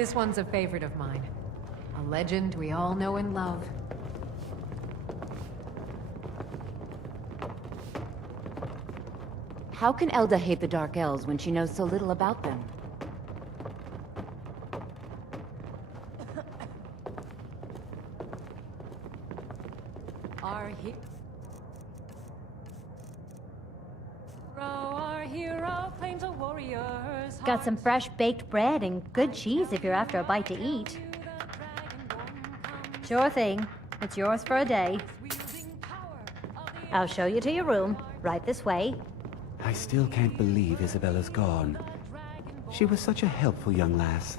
This one's a favorite of mine. A legend we all know and love. How can Elda hate the Dark Elves when she knows so little about them? Our hero claims a warrior's Got some fresh baked bread and good cheese if you're after a bite to eat. Sure thing. It's yours for a day. I'll show you to your room. Right this way. I still can't believe Isabella's gone. She was such a helpful young lass.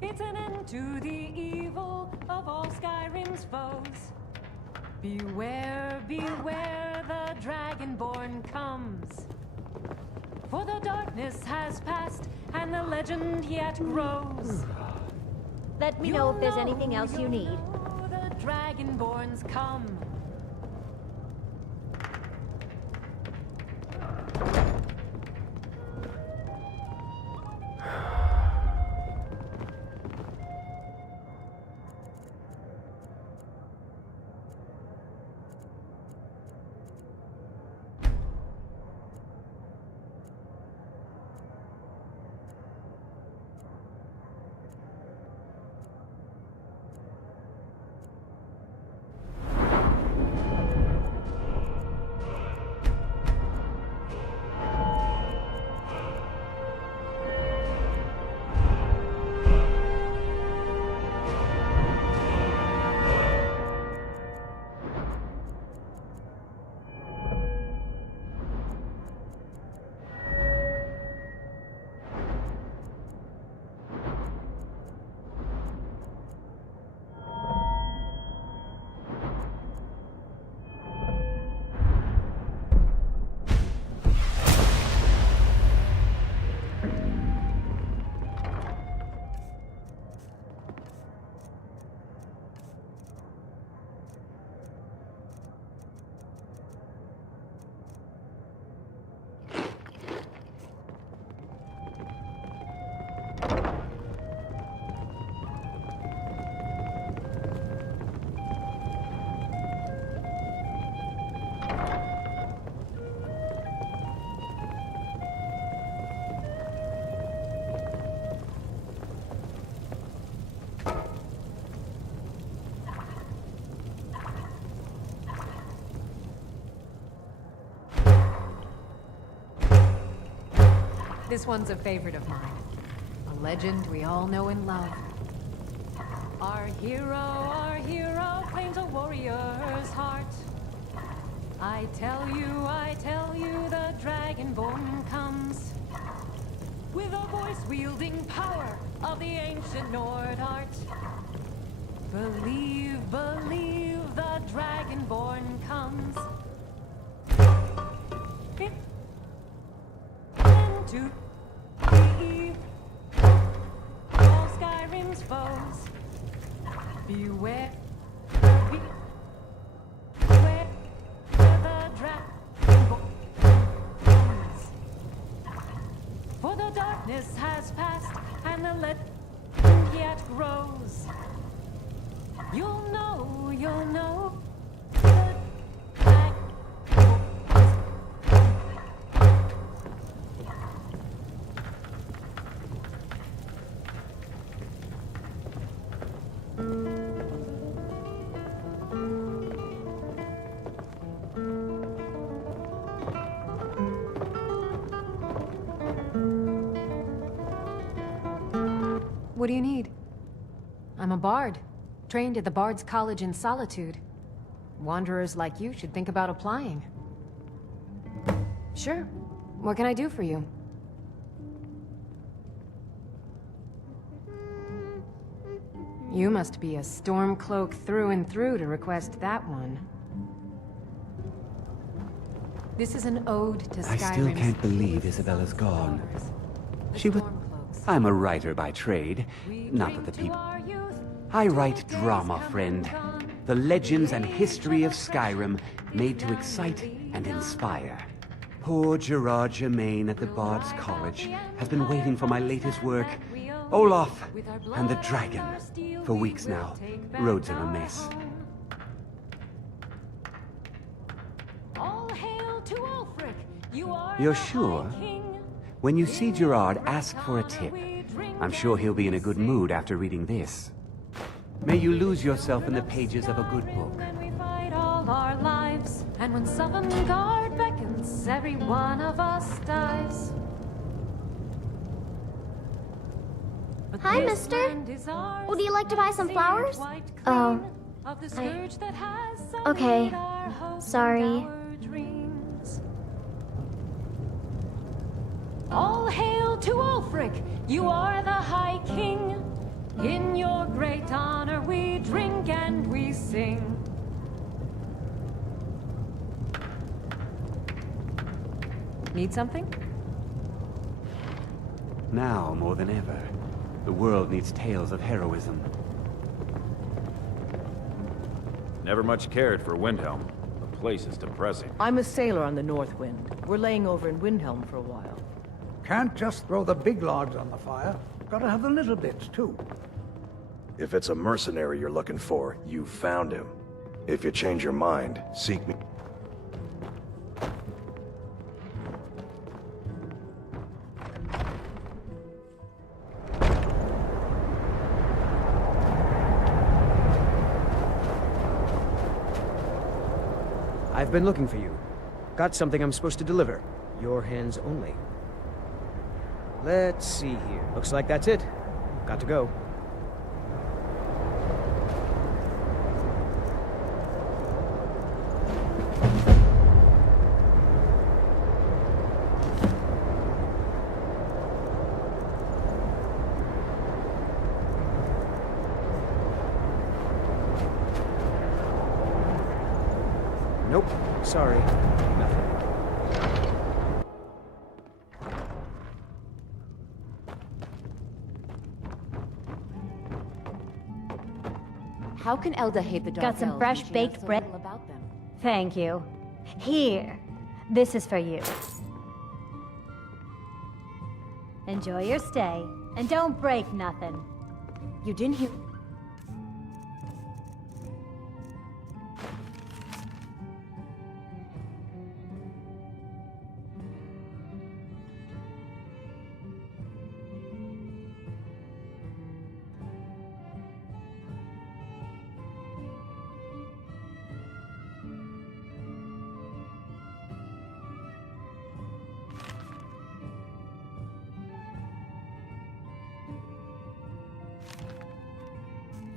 It's an end to the evil of all Skyrim's foes. Beware, beware, the Dragonborn comes. For the darkness has passed, and the legend yet grows. Let me know if there's anything else you need. The Dragonborns come. This one's a favorite of mine. A legend we all know and love. Our hero claims a warrior's heart. I tell you, the Dragonborn comes. With a voice-wielding power of the ancient Nord art. Believe, believe, the Dragonborn comes. To believe all Skyrim's foes. Beware, beware the Dragonborns. For the darkness has passed, and the legend yet grows. You'll know, you'll know. What do you need? I'm a bard, trained at the Bard's College in Solitude. Wanderers like you should think about applying. Sure. What can I do for you? You must be a Stormcloak through and through to request that one. This is an ode to Skyrim. I still can't believe Isabella's gone. She was... I'm a writer by trade, not that the people... I write drama, friend. The legends and history of Skyrim, made to excite and inspire. Poor Gerard Germain at the Bard's College has been waiting for my latest work, Olaf With our and the blood dragon. our steel For we weeks will now, take back roads are a our mess. home. All hail to Ulfric, you are You're the sure? High King. When you see In Gerard, your ask for a honor tip. we drink I'm sure he'll be in a and good sing. mood after reading this. May you lose yourself in the pages of a good book. And we fight all our lives, and when Sovngarde beckons, every one of us dies. But Hi, this mister. land is ours, Would you like to buy some seared flowers? white Oh, clean of the scourge that has okay. sullied our hope and Sorry. our dreams. All hail to Ulfric, you are the High King. In your great honor we drink and we sing. Need something? Now more than ever, the world needs tales of heroism. Never much cared for Windhelm. The place is depressing. I'm a sailor on the North Wind. We're laying over in Windhelm for a while. Can't just throw the big logs on the fire. Gotta have the little bits, too. If it's a mercenary you're looking for, you found him. If you change your mind, seek me. I've been looking for you. Got something I'm supposed to deliver. Your hands only. Let's see here. Looks like that's it. Got to go. Nope. Sorry. Nothing. How can Elda hate the Dark Got some Elves fresh when she baked knows so bread? little about them? Thank you. Here. This is for you. Enjoy your stay. And don't break nothing. You didn't hear...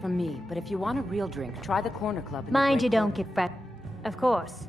From me, but if you want a real drink, try the Corner Club. In the Mind Great you don't Quarter. get fresh. Of course.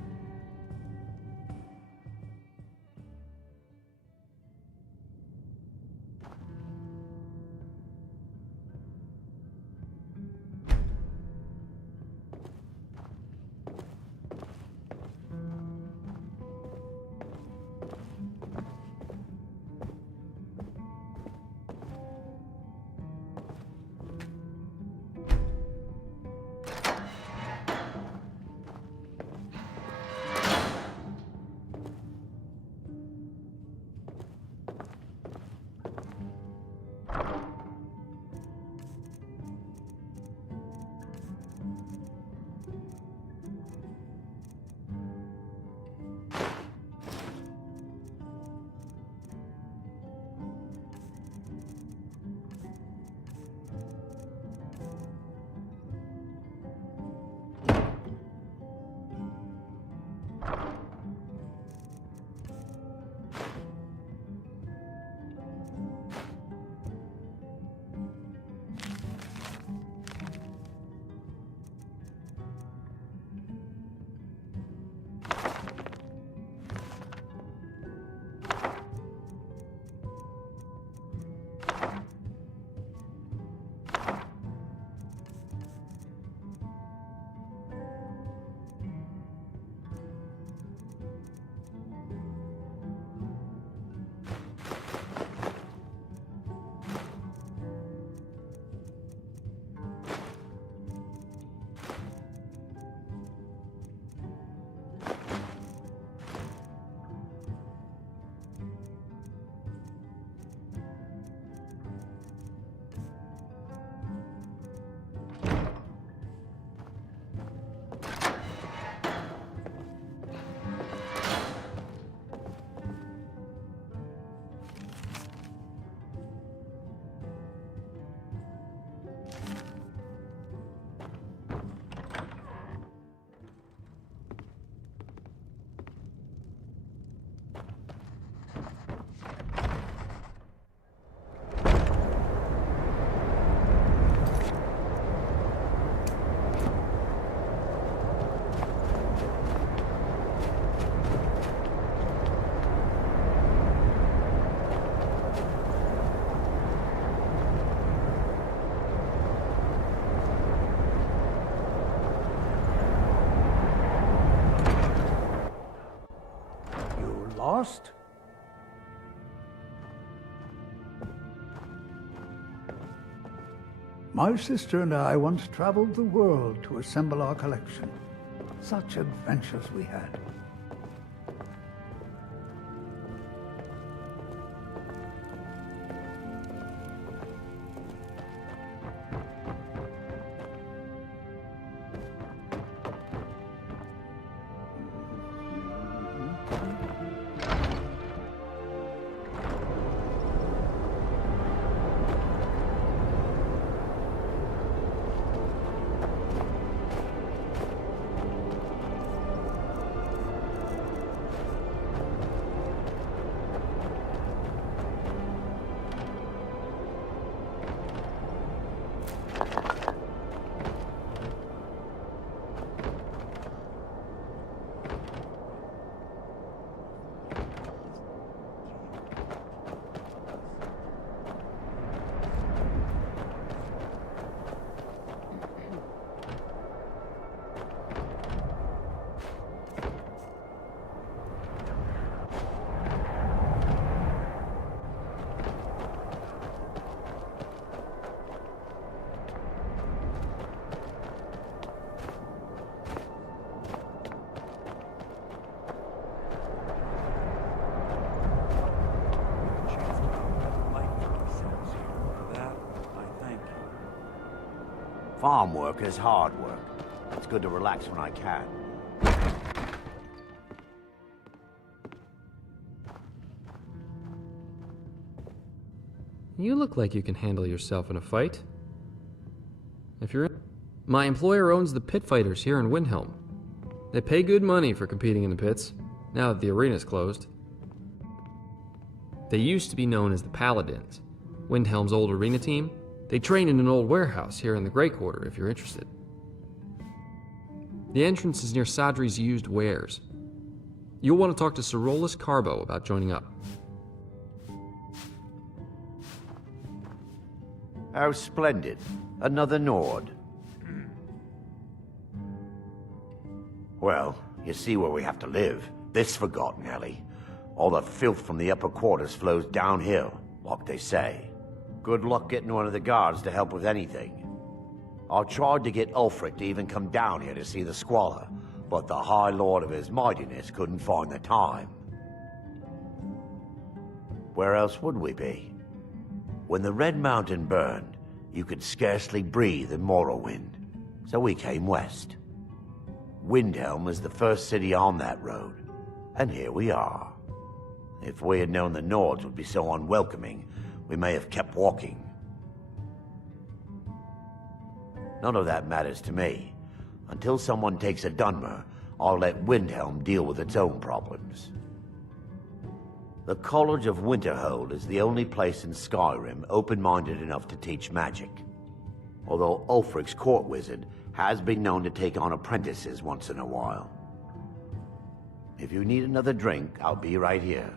lost? My sister and I once traveled the world to assemble our collection. Such adventures we had. Farm work is hard work. It's good to relax when I can. You look like you can handle yourself in a fight. If you're in... My employer owns the pit fighters here in Windhelm. They pay good money for competing in the pits, now that the arena's closed. They used to be known as the Paladins, Windhelm's old arena team. They train in an old warehouse here in the Grey Quarter if you're interested. The entrance is near Sadri's used wares. You'll want to talk to Sirolus Carbo about joining up. How splendid. Another Nord. Well, you see where we have to live. This forgotten alley. All the filth from the upper quarters flows downhill, like they say. Good luck getting one of the guards to help with anything. I tried to get Ulfric to even come down here to see the squalor, but the High Lord of his mightiness couldn't find the time. Where else would we be? When the Red Mountain burned, you could scarcely breathe in Morrowind, so we came west. Windhelm is the first city on that road, and here we are. If we had known the Nords would be so unwelcoming, we may have kept walking. None of that matters to me. Until someone takes a Dunmer, I'll let Windhelm deal with its own problems. The College of Winterhold is the only place in Skyrim open-minded enough to teach magic. Although Ulfric's court wizard has been known to take on apprentices once in a while. If you need another drink, I'll be right here.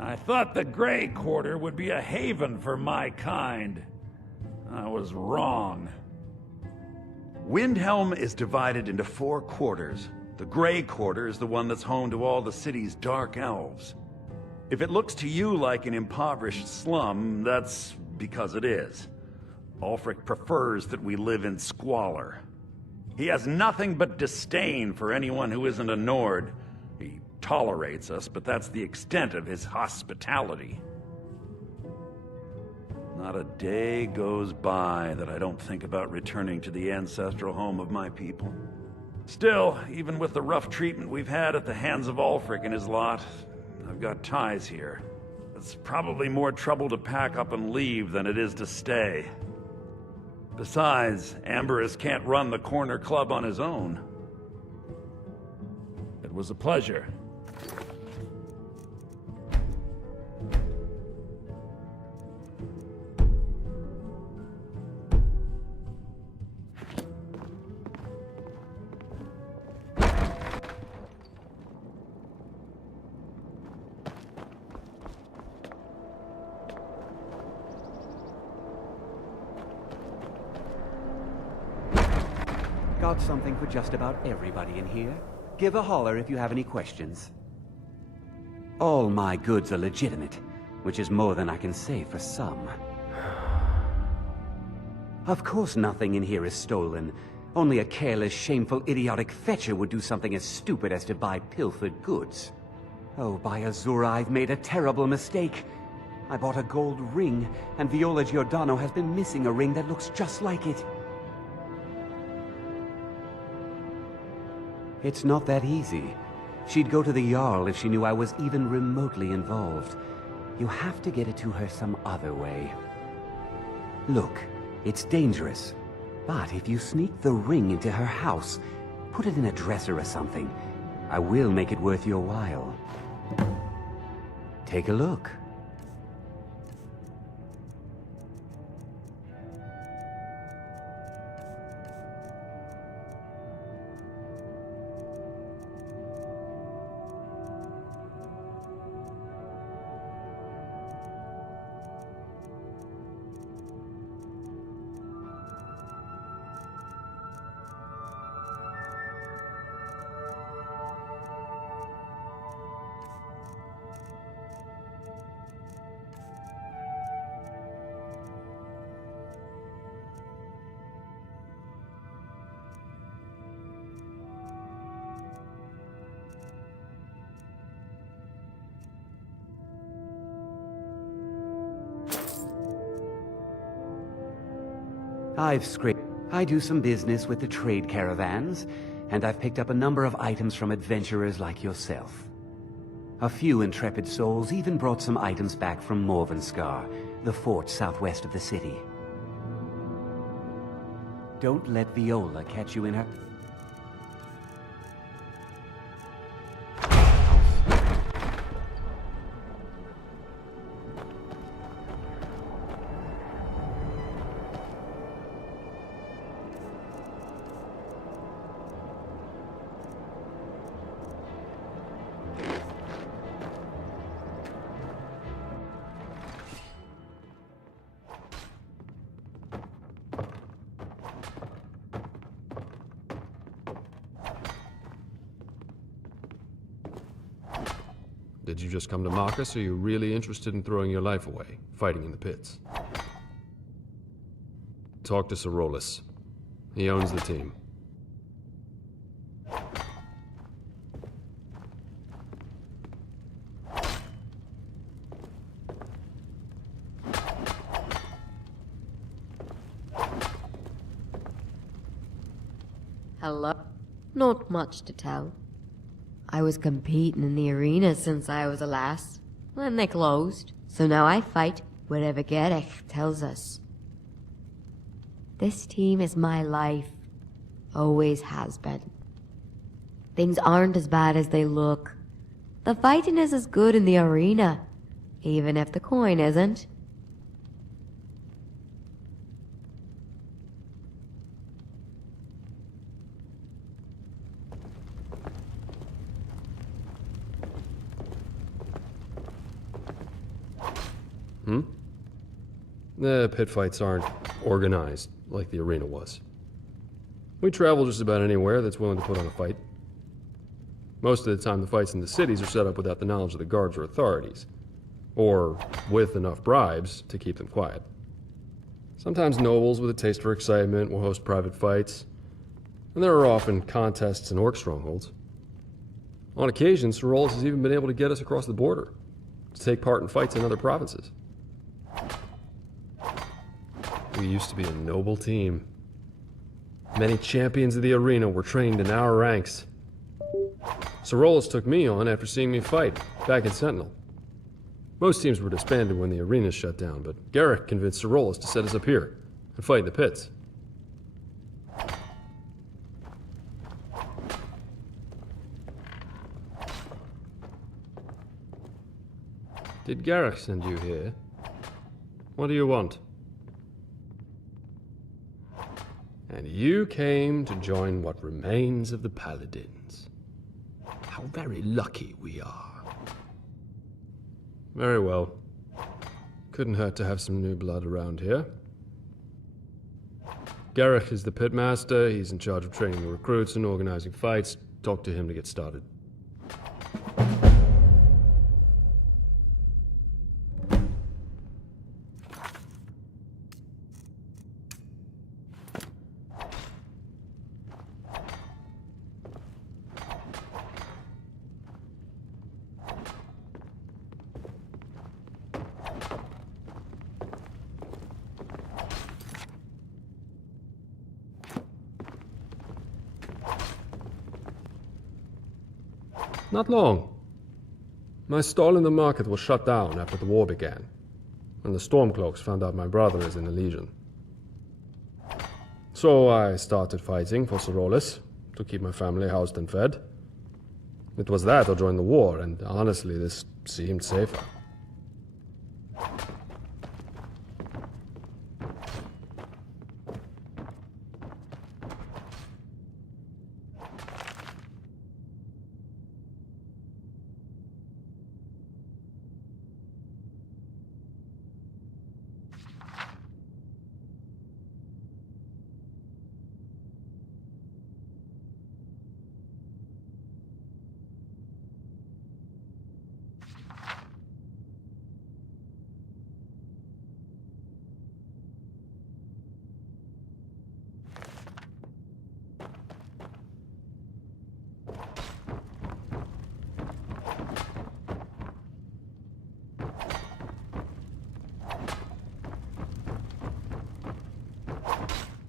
I thought the Grey Quarter would be a haven for my kind. I was wrong. Windhelm is divided into 4 quarters. The Grey Quarter is the one that's home to all the city's dark elves. If it looks to you like an impoverished slum, that's because it is. Ulfric prefers that we live in squalor. He has nothing but disdain for anyone who isn't a Nord. He tolerates us, but that's the extent of his hospitality. Not a day goes by that I don't think about returning to the ancestral home of my people. Still, even with the rough treatment we've had at the hands of Ulfric and his lot, I've got ties here. It's probably more trouble to pack up and leave than it is to stay. Besides, Amberus can't run the corner club on his own. It was a pleasure. Got something for just about everybody in here. Give a holler if you have any questions. All my goods are legitimate, which is more than I can say for some. Of course nothing in here is stolen. Only a careless, shameful, idiotic fetcher would do something as stupid as to buy pilfered goods. Oh, by Azura, I've made a terrible mistake. I bought a gold ring, and Viola Giordano has been missing a ring that looks just like it. It's not that easy. She'd go to the Jarl if she knew I was even remotely involved. You have to get it to her some other way. Look, it's dangerous. But if you sneak the ring into her house, put it in a dresser or something, I will make it worth your while. Take a look. I do some business with the trade caravans, and I've picked up a number of items from adventurers like yourself. A few intrepid souls even brought some items back from Morvenskar, the fort southwest of the city. Don't let Viola catch you in her... Did you just come to mock us, or are you really interested in throwing your life away, fighting in the pits? Talk to Sorolus. He owns the team. Hello? Not much to tell. I was competing in the arena since I was a lass. Then they closed. So now I fight whatever Gerech tells us. This team is my life. Always has been. Things aren't as bad as they look. The fighting is as good in the arena, even if the coin isn't. The pit fights aren't organized like the arena was. We travel just about anywhere that's willing to put on a fight. Most of the time the fights in the cities are set up without the knowledge of the guards or authorities, or with enough bribes to keep them quiet. Sometimes nobles with a taste for excitement will host private fights, and there are often contests in orc strongholds. On occasion, Sorolus has even been able to get us across the border to take part in fights in other provinces. We used to be a noble team. Many champions of the arena were trained in our ranks. Sorolus took me on after seeing me fight, back in Sentinel. Most teams were disbanded when the arena shut down, but Gerech convinced Sorolus to set us up here and fight in the pits. Did Gerech send you here? What do you want? And you came to join what remains of the Paladins. How very lucky we are. Very well. Couldn't hurt to have some new blood around here. Gerech is the pitmaster. He's in charge of training the recruits and organizing fights. Talk to him to get started. Not long. My stall in the market was shut down after the war began, when the Stormcloaks found out my brother is in the Legion. So I started fighting for Sorolus, to keep my family housed and fed. It was that or join the war, and honestly, this seemed safer.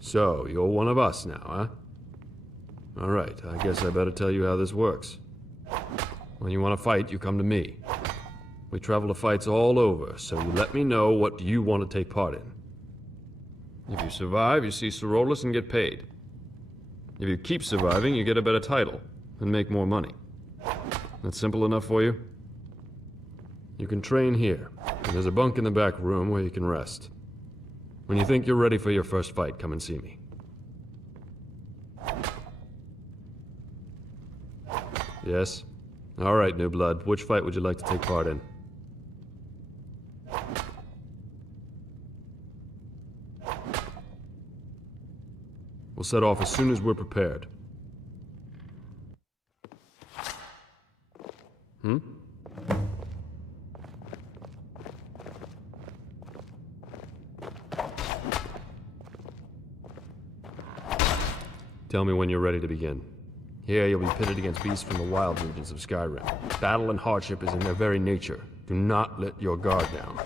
So, you're one of us now, huh? Alright, I guess I better tell you how this works. When you want to fight, you come to me. We travel to fights all over, so you let me know what you want to take part in. If you survive, you see Sorolus and get paid. If you keep surviving, you get a better title, and make more money. That's simple enough for you? You can train here, and there's a bunk in the back room where you can rest. When you think you're ready for your first fight, come and see me. Yes? Alright, new blood. Which fight would you like to take part in? We'll set off as soon as we're prepared. Tell me when you're ready to begin. Here you'll be pitted against beasts from the wild regions of Skyrim. Battle and hardship is in their very nature. Do not let your guard down.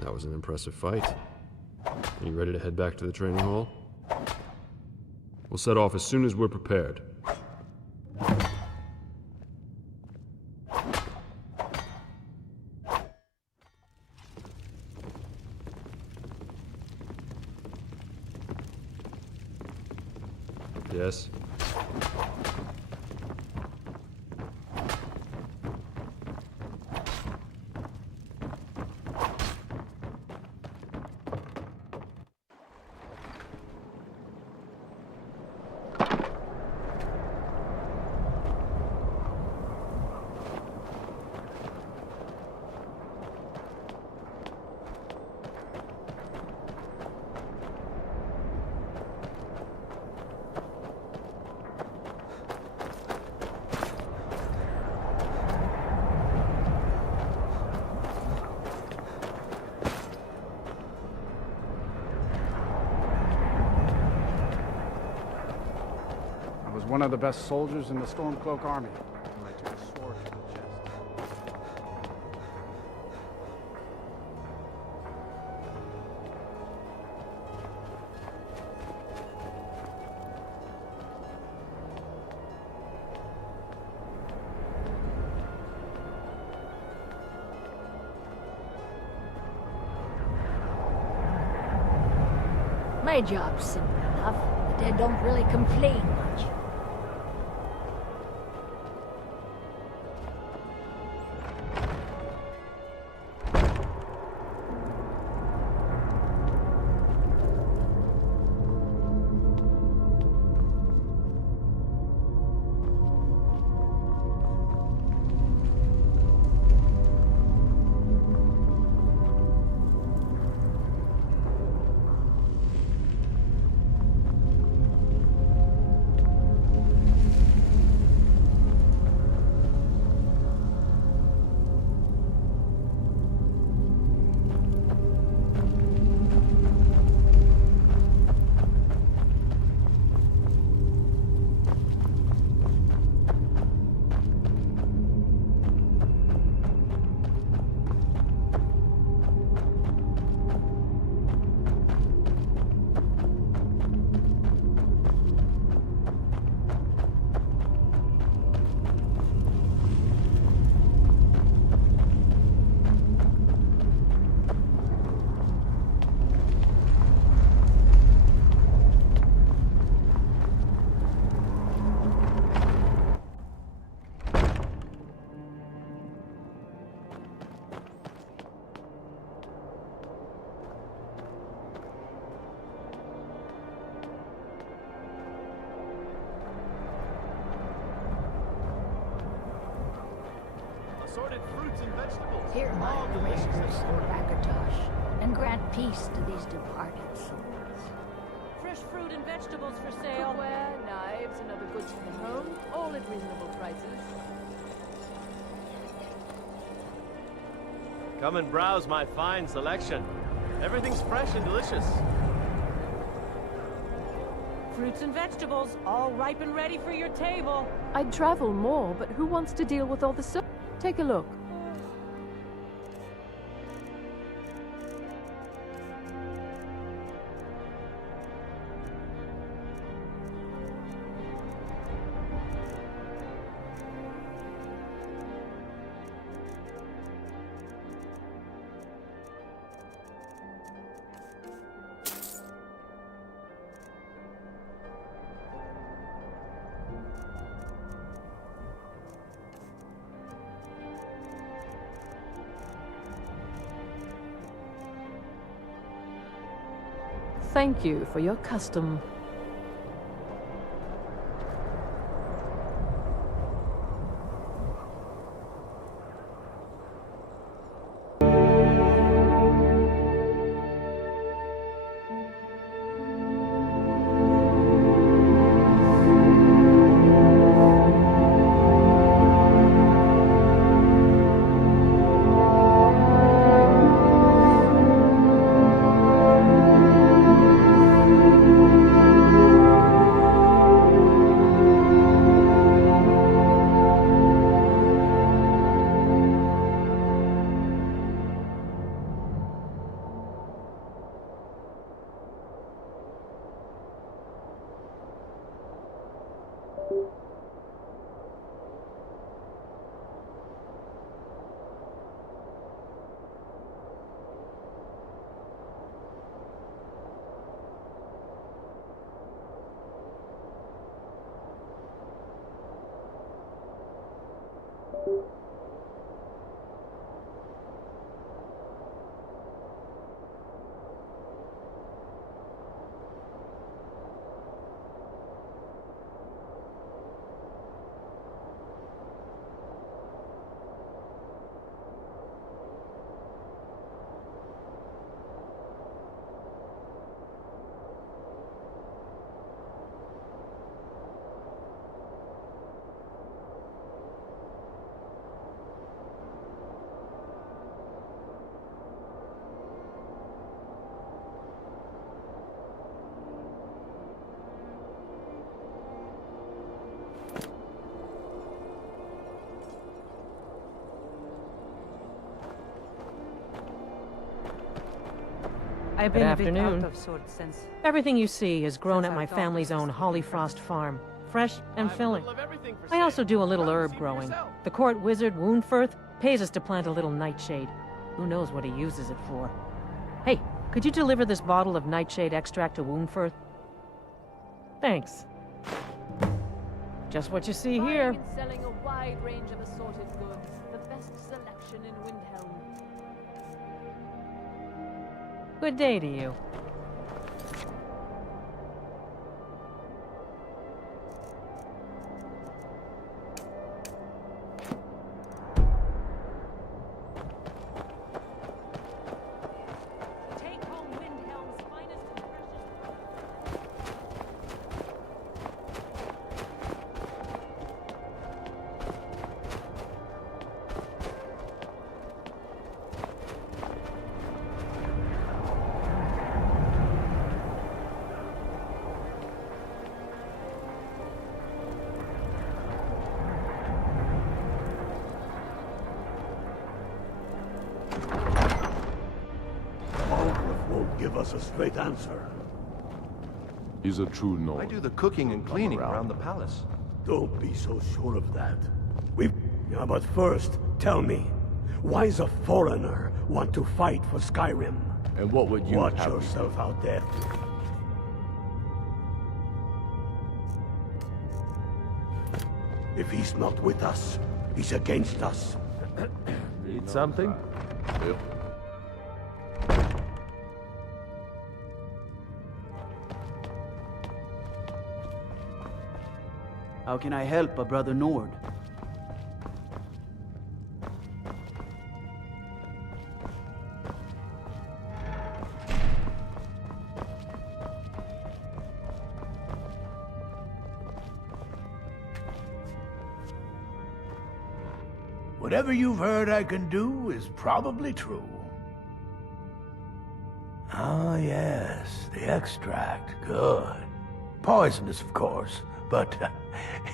That was an impressive fight. Are you ready to head back to the training hall? We'll set off as soon as we're prepared. Yes? one of the best soldiers in the Stormcloak army. Until I took a sword to the chest. My job's simple enough. The dead don't really complain much. Assorted fruits and vegetables. Hear my gracious Rakatosh, and grant peace to these departed souls. Fresh fruit and vegetables for sale. Cookware, knives, and other goods for the home, all at reasonable prices. Come and browse my fine selection. Everything's fresh and delicious. Fruits and vegetables, all ripe and ready for your table. I'd travel more, but who wants to deal with all the Take a look. Thank you for your custom. I've been a bit out of sorts since... Everything you see has grown at my family's own Hollyfrost farm. Fresh and filling. I also do a little herb growing. The court wizard, Woundfirth, pays us to plant a little nightshade. Who knows what he uses it for. Hey, could you deliver this bottle of nightshade extract to Woundfirth? Thanks. Just what you see here. Buying and selling a wide range of assorted goods. The best selection in Windhelm. Good day to you. Take home Windhelm's finest and precious. Algrove won't give us a straight answer. He's a true Nord. I do the cooking and cleaning around the palace. Don't be so sure of that. Yeah, but first, tell me, why does a foreigner want to fight for Skyrim? And what would you Watch have yourself out there. If he's not with us, he's against us. Need something? Yep. How can I help a brother Nord? Whatever you've heard I can do is probably true. Ah, yes, the extract. Good. Poisonous, of course, but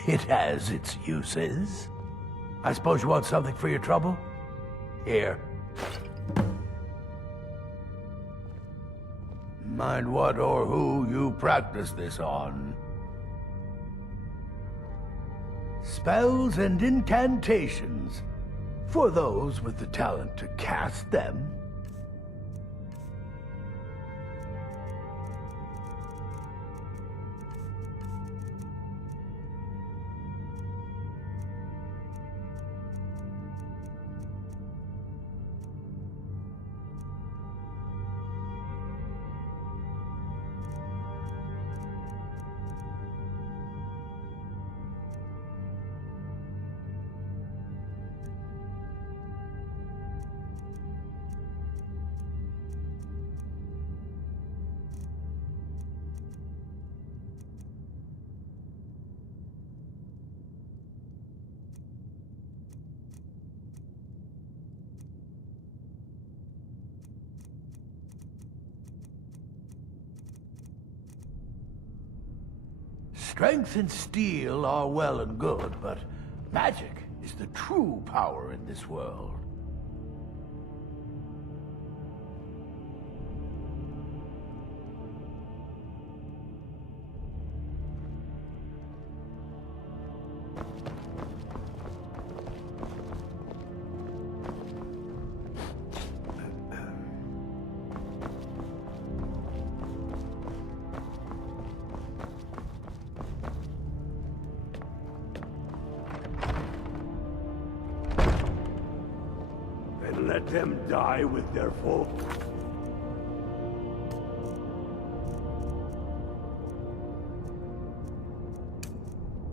it has its uses. I suppose you want something for your trouble? Here. Mind what or who you practice this on. Spells and incantations. For those with the talent to cast them. Strength and steel are well and good, but magic is the true power in this world. Let them die with their foe.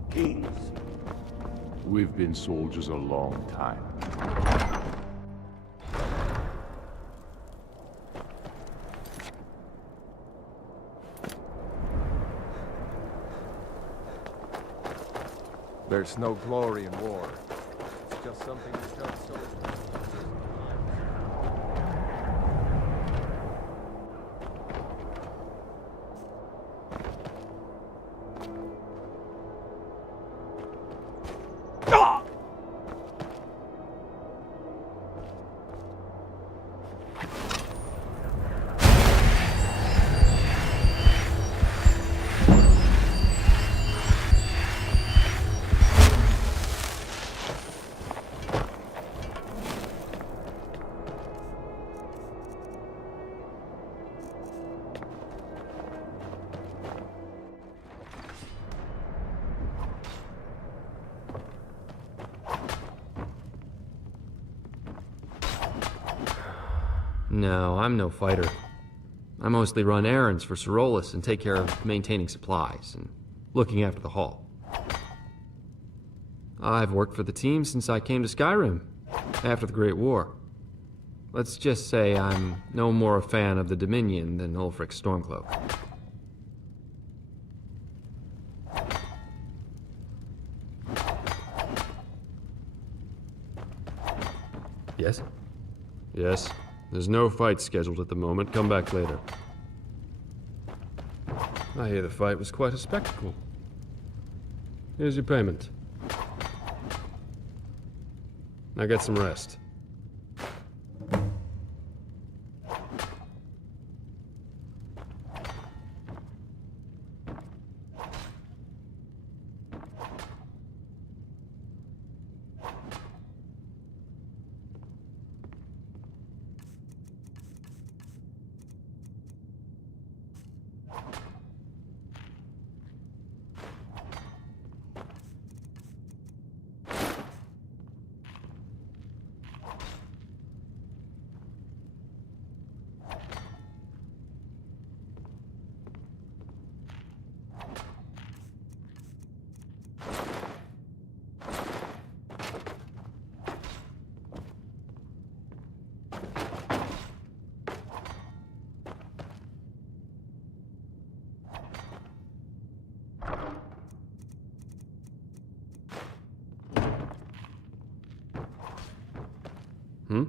Kings. We've been soldiers a long time. There's no glory in war. It's just something you've done so much. No, I'm no fighter. I mostly run errands for Sorolus and take care of maintaining supplies and looking after the hall. I've worked for the team since I came to Skyrim, after the Great War. Let's just say I'm no more a fan of the Dominion than Ulfric's Stormcloak. Yes? Yes. There's no fight scheduled at the moment. Come back later. I hear the fight was quite a spectacle. Here's your payment. Now get some rest. Hmm?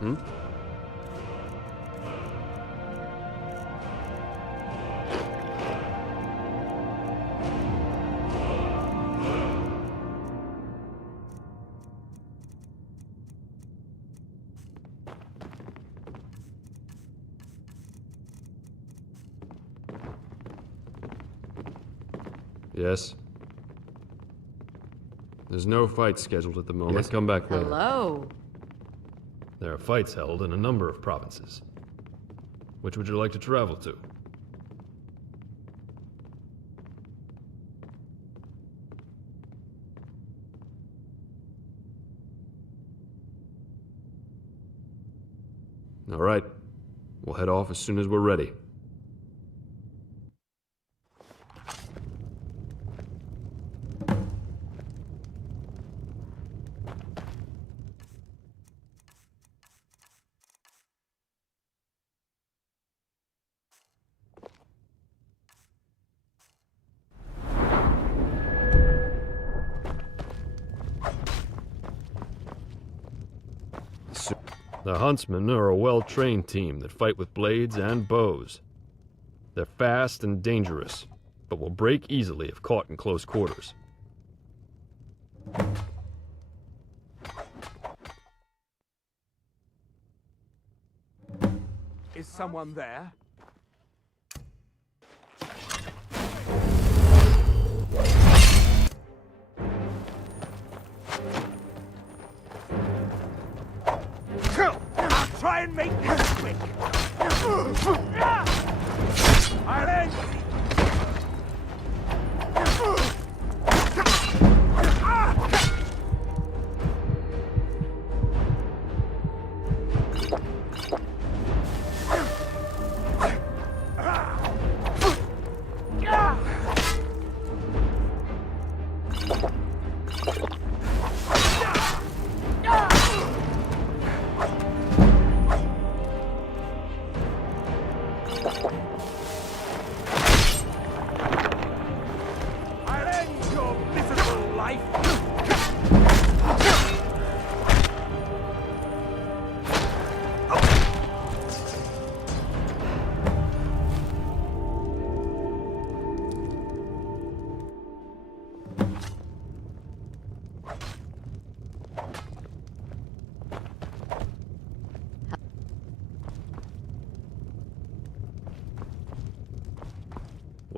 Hmm? Yes? There's no fight scheduled at the moment. Yes. Come back later. Hello. There are fights held in a number of provinces. Which would you like to travel to? All right. We'll head off as soon as we're ready. The huntsmen are a well-trained team that fight with blades and bows. They're fast and dangerous, but will break easily if caught in close quarters. Is someone there? I'll try and make this quick. I'll end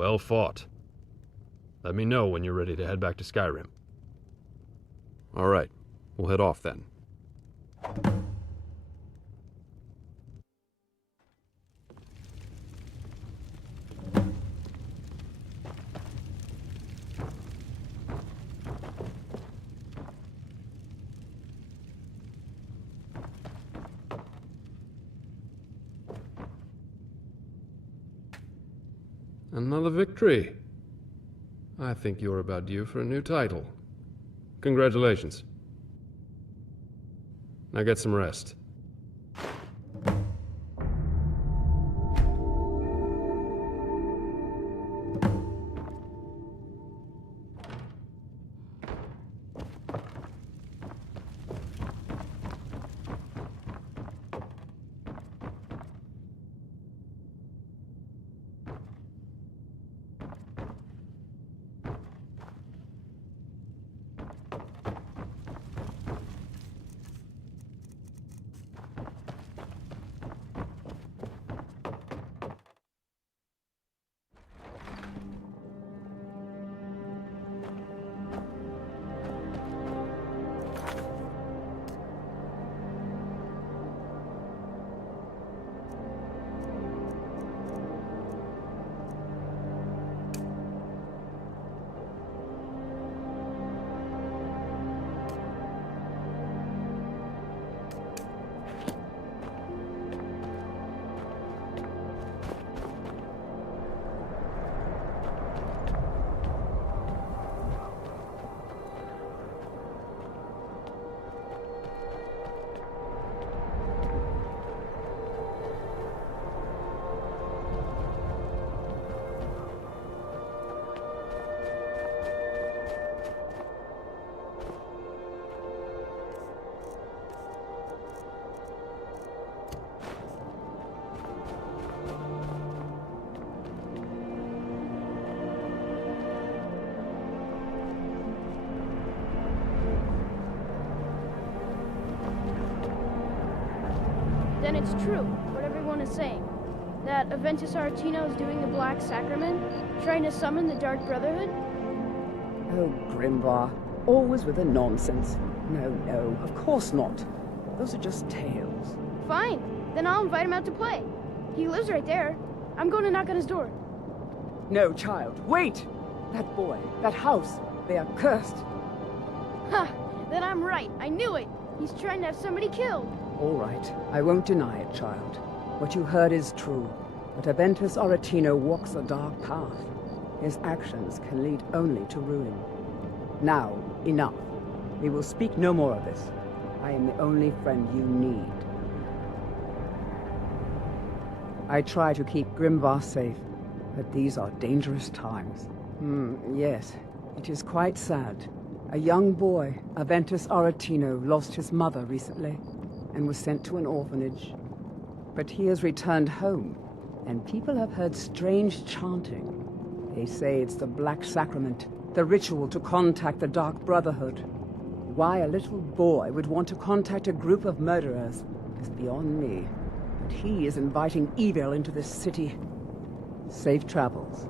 Well fought. Let me know when you're ready to head back to Skyrim. All right, we'll head off then. Another victory. I think you're about due for a new title. Congratulations. Now get some rest. Then it's true, what everyone is saying. That Aventus Aretino is doing the Black Sacrament, trying to summon the Dark Brotherhood? Oh, Grimvar, always with the nonsense. No, of course not. Those are just tales. Fine, then I'll invite him out to play. He lives right there. I'm going to knock on his door. No, child, wait! That boy, that house, they are cursed. Ha! Then I'm right. I knew it. He's trying to have somebody killed. All right, I won't deny it, child. What you heard is true. But Aventus Aretino walks a dark path. His actions can lead only to ruin. Now, enough. We will speak no more of this. I am the only friend you need. I try to keep Grimvar safe, but these are dangerous times. Yes, it is quite sad. A young boy, Aventus Aretino, lost his mother recently and was sent to an orphanage. But he has returned home, and people have heard strange chanting. They say it's the Black Sacrament, the ritual to contact the Dark Brotherhood. Why a little boy would want to contact a group of murderers is beyond me. But he is inviting evil into this city. Safe travels.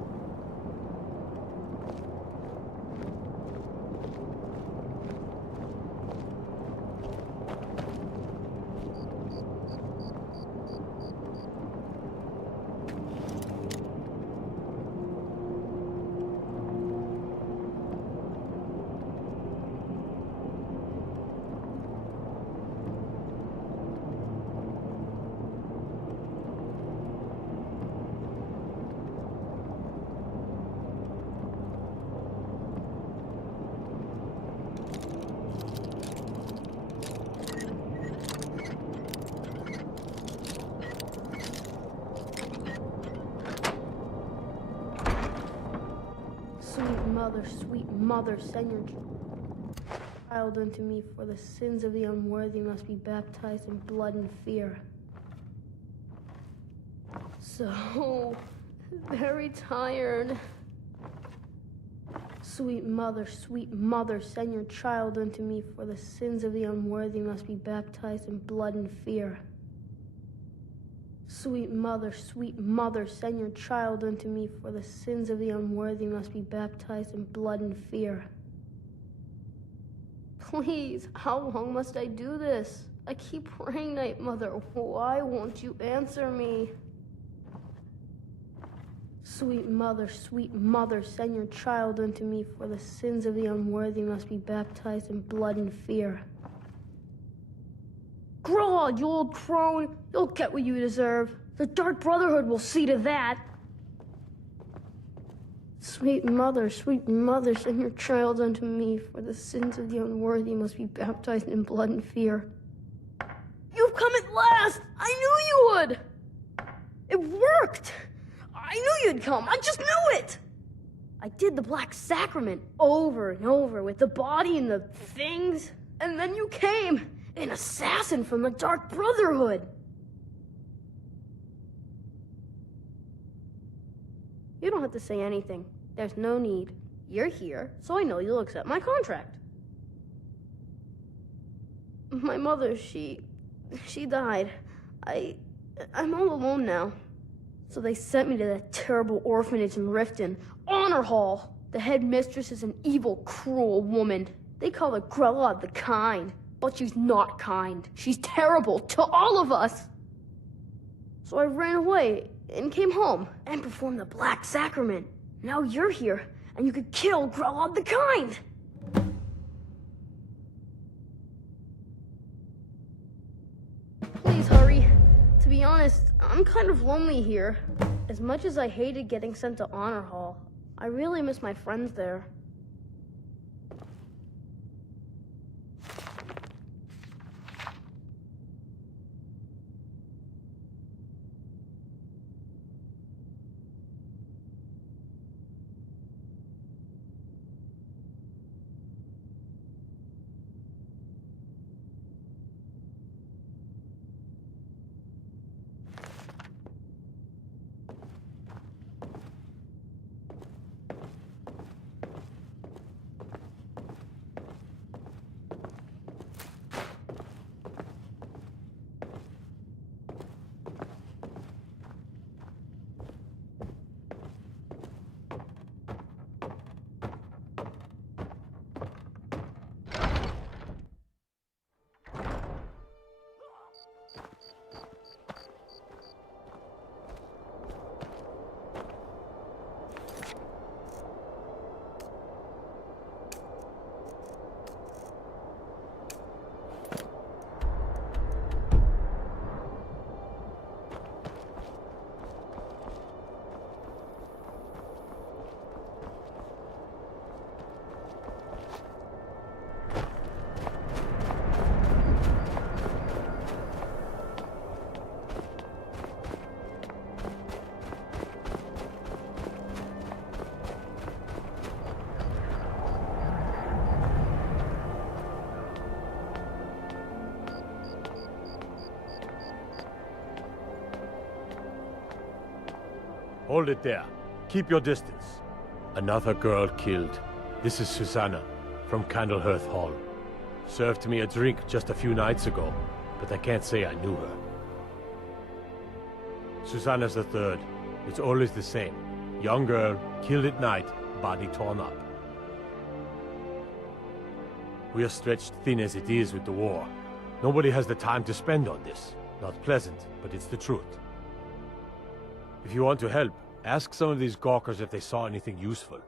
Sweet mother, send your child unto me, for the sins of the unworthy must be baptized in blood and fear. So very tired. Sweet mother, send your child unto me, for the sins of the unworthy must be baptized in blood and fear. sweet mother, send your child unto me, for the sins of the unworthy must be baptized in blood and fear. Please, how long must I do this? I keep praying, Night Mother. Why won't you answer me? Sweet mother, send your child unto me, for the sins of the unworthy must be baptized in blood and fear. Grod, you old crone! You'll get what you deserve. The Dark Brotherhood will see to that. Sweet mother, send your child unto me, for the sins of the unworthy must be baptized in blood and fear. You've come at last! I knew you would! It worked! I knew you'd come, I just knew it! I did the Black Sacrament over and over with the body and the things, and then you came, an assassin from the Dark Brotherhood. You don't have to say anything. There's no need. You're here, so I know you'll accept my contract. My mother, she died. I'm all alone now. So they sent me to that terrible orphanage in Riften, Honor Hall. The head mistress is an evil, cruel woman. They call her Grelod the Kind, but she's not kind. She's terrible to all of us. So I ran away and came home and performed the Black Sacrament. Now you're here, and you could kill Grelod the Kind. Please hurry. To be honest, I'm kind of lonely here. As much as I hated getting sent to Honor Hall, I really miss my friends there. Hold it there. Keep your distance. Another girl killed. This is Susanna, from Candlehearth Hall. Served me a drink just a few nights ago, but I can't say I knew her. Susanna's the third. It's always the same. Young girl, killed at night, body torn up. We are stretched thin as it is with the war. Nobody has the time to spend on this. Not pleasant, but it's the truth. If you want to help, ask some of these gawkers if they saw anything useful.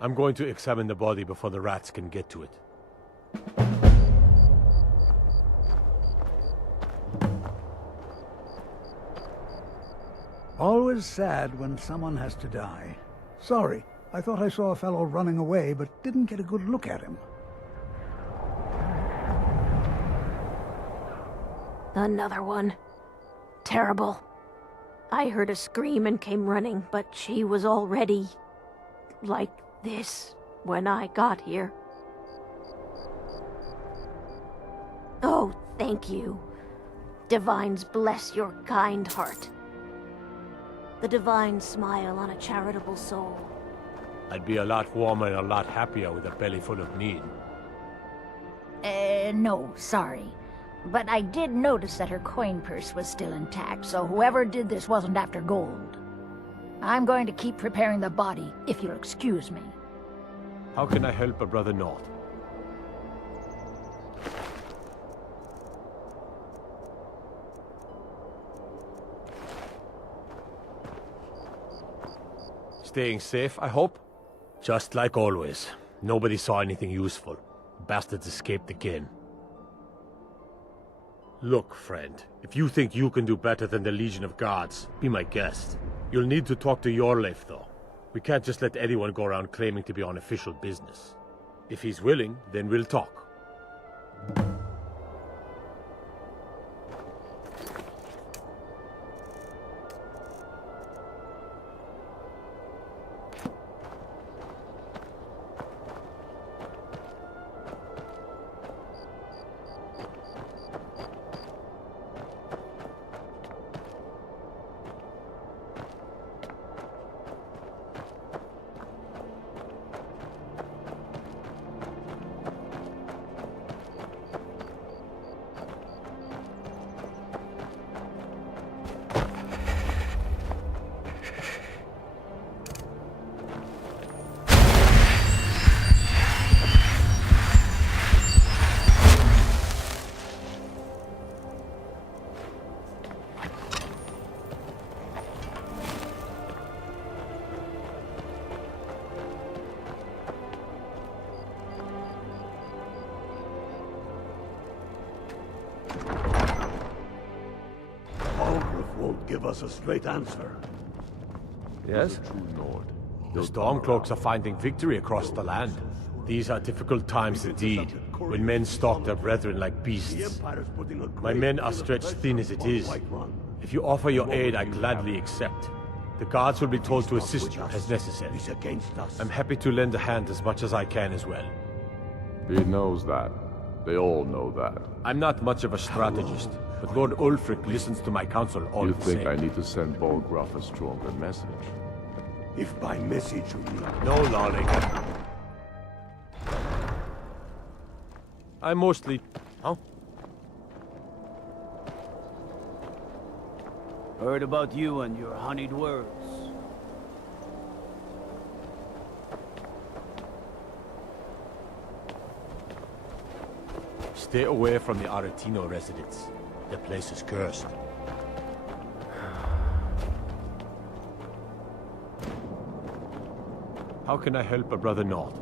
I'm going to examine the body before the rats can get to it. Always sad when someone has to die. Sorry, I thought I saw a fellow running away, but didn't get a good look at him. Another one. Terrible. I heard a scream and came running, but she was already like this when I got here. Oh, thank you. Divines bless your kind heart. The divine smile on a charitable soul. I'd be a lot warmer and a lot happier with a belly full of need. No, sorry. But I did notice that her coin purse was still intact, so whoever did this wasn't after gold. I'm going to keep preparing the body, if you'll excuse me. How can I help a brother Nord? Staying safe, I hope? Just like always. Nobody saw anything useful. Bastards escaped again. Look, friend, if you think you can do better than the Legion of Guards, be my guest. You'll need to talk to Yorleif, though. We can't just let anyone go around claiming to be on official business. If he's willing, then we'll talk. Won't give us a straight answer. Yes? The Stormcloaks are finding victory across the land. These are difficult times indeed, when men stalk their brethren like beasts. My men are stretched thin as it is. If you offer your aid, I gladly accept. The guards will be told to assist you as necessary. I'm happy to lend a hand as much as I can as well. He knows that. They all know that. I'm not much of a strategist, but Lord Ulfric listens to my counsel all the same. You think I need to send Bolgraf a stronger message? If by message you mean... No lolling. I mostly... Huh? Heard about you and your honeyed words. Stay away from the Aretino residence. The place is cursed. How can I help a brother Nord?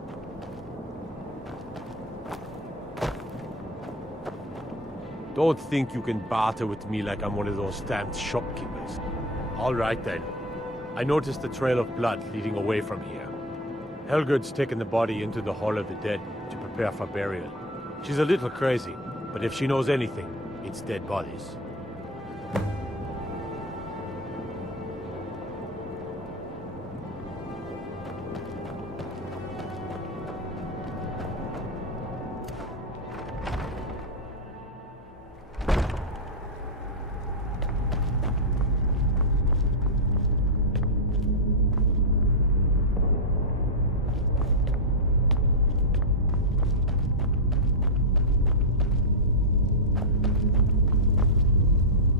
Don't think you can barter with me like I'm one of those damned shopkeepers. All right then. I noticed a trail of blood leading away from here. Helgud's taken the body into the Hall of the Dead to prepare for burial. She's a little crazy, but if she knows anything, it's dead bodies.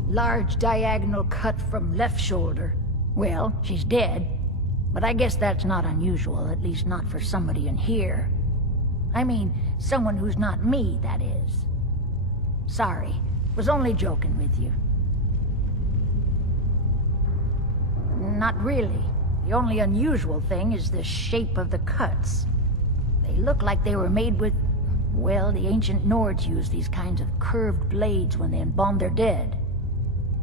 Large diagonal cut from left shoulder. Well, she's dead. But I guess that's not unusual, at least not for somebody in here. I mean, someone who's not me, that is. Sorry, was only joking with you. Not really. The only unusual thing is the shape of the cuts. They look like they were made with... Well, the ancient Nords used these kinds of curved blades when they embalmed their dead.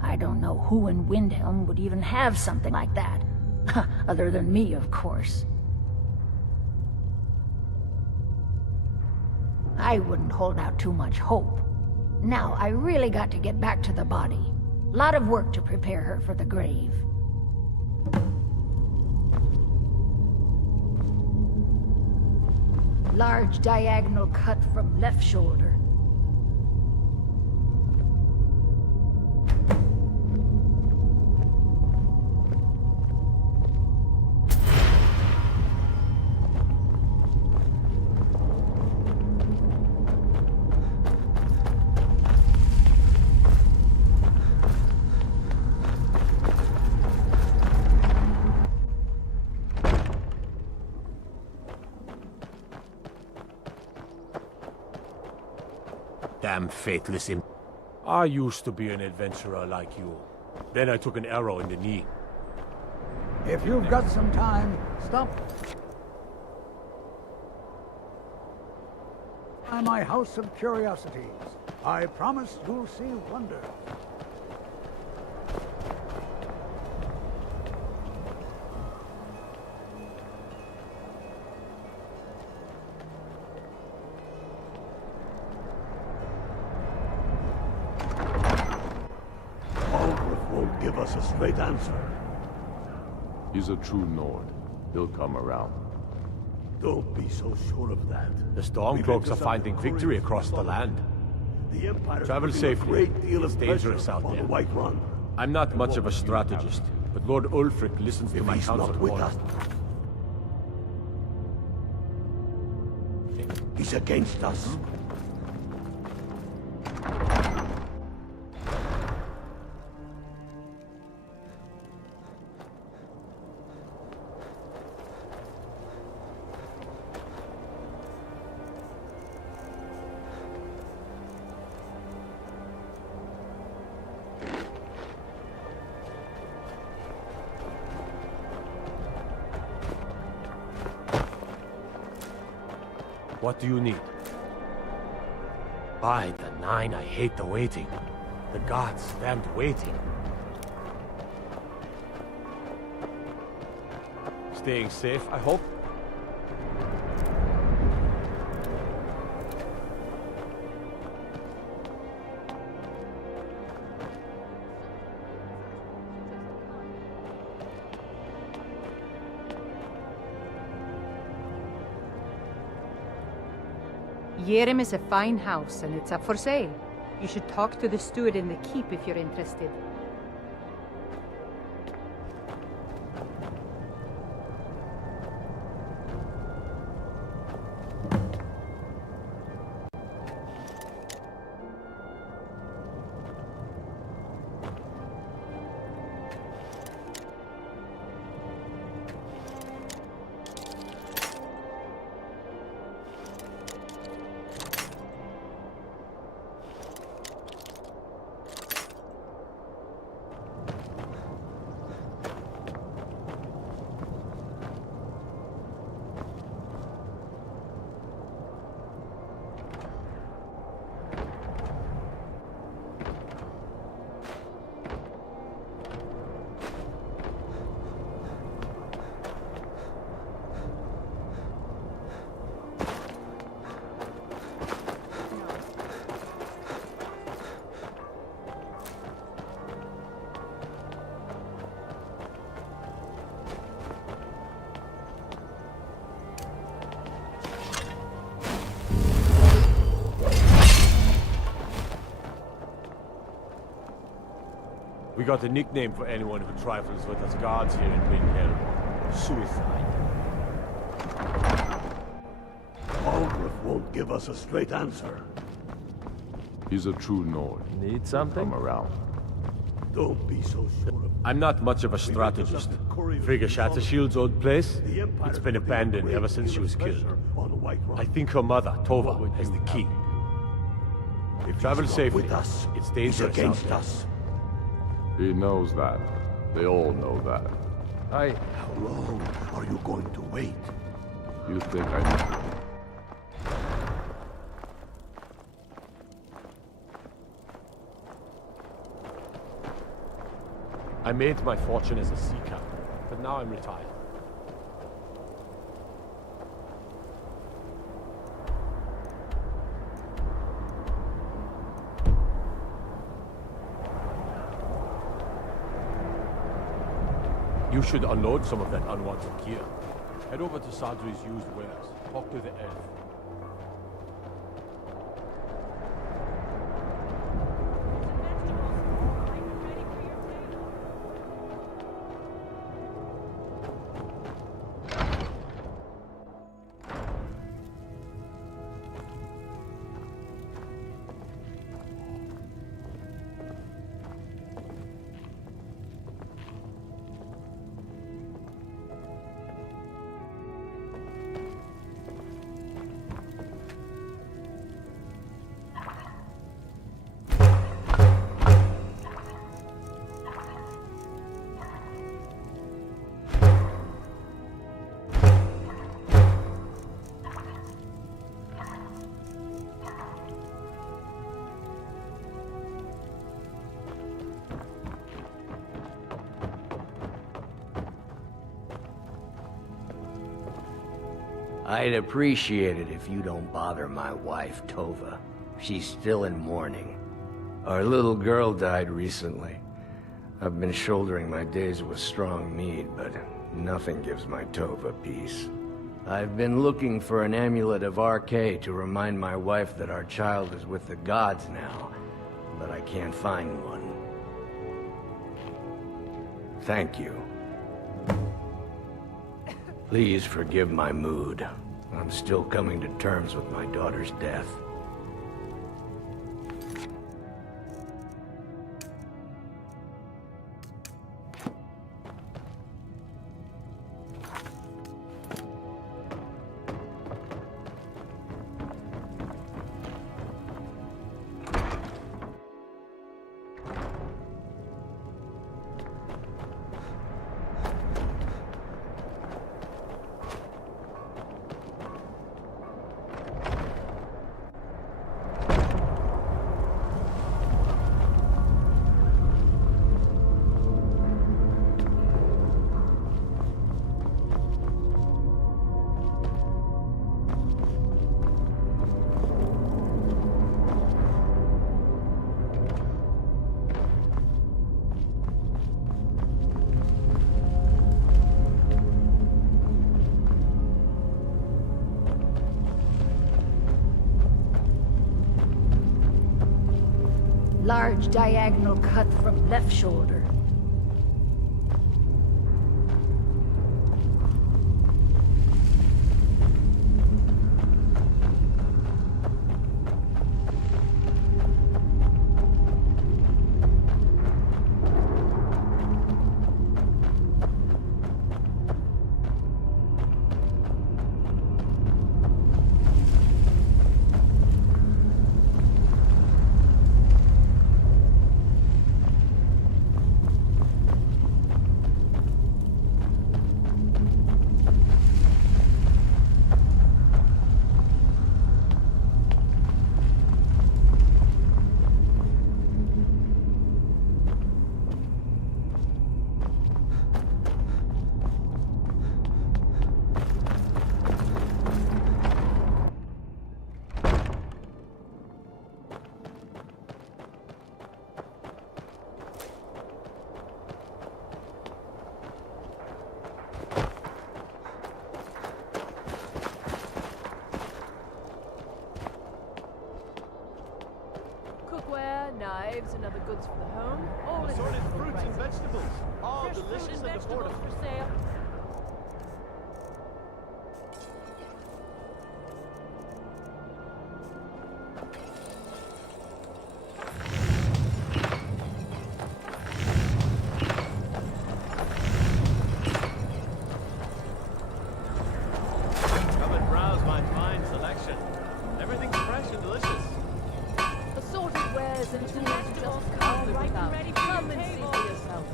I don't know who in Windhelm would even have something like that. Other than me, of course. I wouldn't hold out too much hope. Now, I really got to get back to the body. Lot of work to prepare her for the grave. Large diagonal cut from left shoulder. Damn faithless imp. I used to be an adventurer like you. Then I took an arrow in the knee. If you've got some time, stop by my house of curiosities. I promise you'll see wonders. Won't give us a straight answer. He's a true Nord. He'll come around. Don't be so sure of that. The Stormcloaks are finding victory across the land. The Empire Travel safely. It's dangerous out there. White Run. I'm not much of a strategist, but Lord Ulfric listens to my counsel. Not with us. He's against us. What do you need? By the nine, I hate the waiting. The gods stand waiting. Staying safe, I hope? Yeren is a fine house, and it's up for sale. You should talk to the steward in the keep if you're interested. We got a nickname for anyone who trifles with us gods here in Windhelm. Suicide. Aldrich won't give us a straight answer. He's a true Nord. Need something? Come around. Don't be so sure of I'm not much of a strategist. Frigga Shattershield's old place? It's been abandoned ever since she was killed. I think her mother, Tova, has the key. Travel safely. With us, It's he's dangerous against out there. us. He knows that. They all know that. How long are you going to wait? You think I... I made my fortune as a sea captain, but now I'm retired. You should unload some of that unwanted gear. Head over to Sadri's used wares. Talk to the elf. I'd appreciate it if you don't bother my wife, Tova. She's still in mourning. Our little girl died recently. I've been shouldering my days with strong mead, but nothing gives my Tova peace. I've been looking for an amulet of RK to remind my wife that our child is with the gods now, but I can't find one. Thank you. Please forgive my mood. I'm still coming to terms with my daughter's death. Large diagonal cut from left shoulder. Cookware, knives, and other goods for the home. All in Assorted reasonable fruits and prices. vegetables. All Fresh fruit delicious and and vegetables affordable. for sale. Come and browse my fine selection. Everything's fresh and delicious. Assorted wares and tools you just can't live without. Come and see for yourself.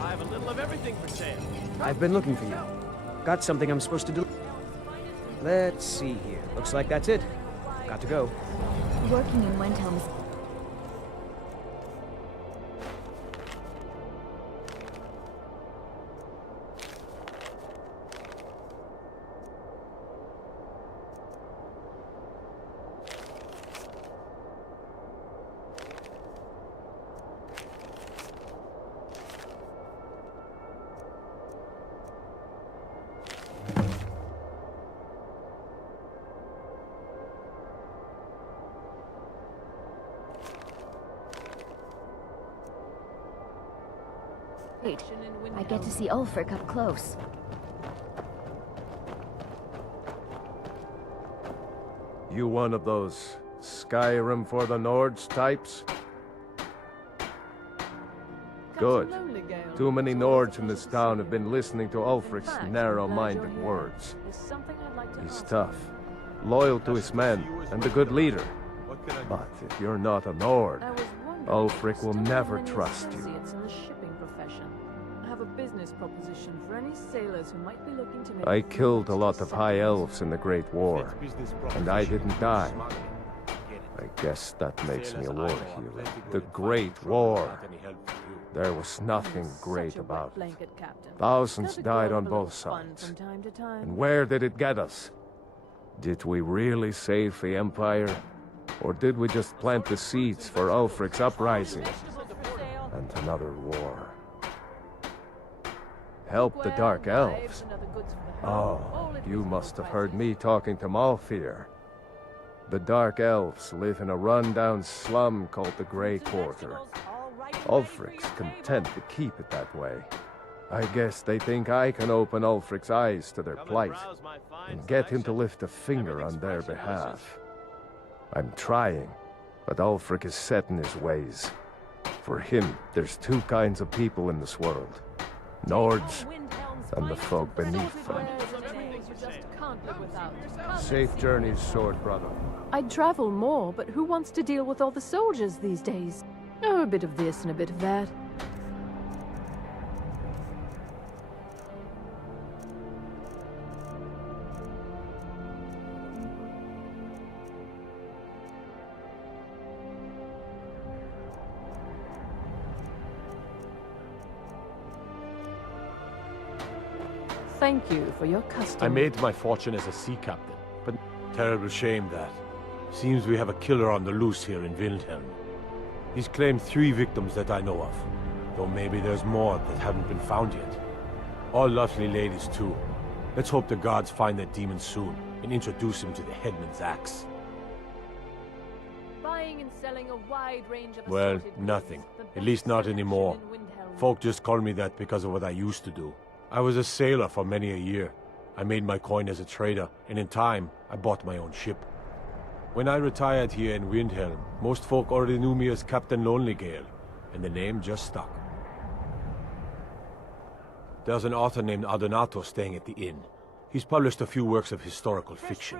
I have a little of everything for sale. I've been looking for you. Got something I'm supposed to do. Let's see here. Looks like that's it. Got to go. Working in Windhelm is great. I get to see Ulfric up close. You one of those Skyrim for the Nords types? Good. Too many Nords in this town have been listening to Ulfric's narrow-minded words. He's tough, loyal to his men, and a good leader. But if you're not a Nord, Ulfric will never trust you. In the shipping profession. I have a business honest proposition for any sailors who might be looking to make I killed a lot of high elves in the Great War, and I didn't die. I guess that makes me a war hero. The Great War. There was nothing great about it. Thousands died on both sides. And where did it get us? Did we really save the Empire? Or did we just plant the seeds for Ulfric's uprising? And another war. Help the Dark Elves? Oh, you must have heard me talking to Malfear. The Dark Elves live in a run-down slum called the Grey Quarter. Ulfric's content to keep it that way. I guess they think I can open Ulfric's eyes to their plight and get him to lift a finger on their behalf. I'm trying, but Ulfric is set in his ways. For him, there's two kinds of people in this world. Nords and the folk beneath them. Safe journeys, sword brother. I'd travel more, but who wants to deal with all the soldiers these days? Oh, a bit of this and a bit of that. Thank you for your custom. I made my fortune as a sea captain, but terrible shame that. Seems we have a killer on the loose here in Windhelm. He's claimed 3 victims that I know of, though maybe there's more that haven't been found yet. All lovely ladies too. Let's hope the gods find that demon soon, and introduce him to the headman's axe. Buying and selling a wide range of Well, assorted nothing. goods, the At least not anymore. in Windhelm. Folk just call me that because of what I used to do. I was a sailor for many a year. I made my coin as a trader, and in time, I bought my own ship. When I retired here in Windhelm, most folk already knew me as Captain Lonelygale, and the name just stuck. There's an author named Adonato staying at the inn. He's published a few works of historical fiction.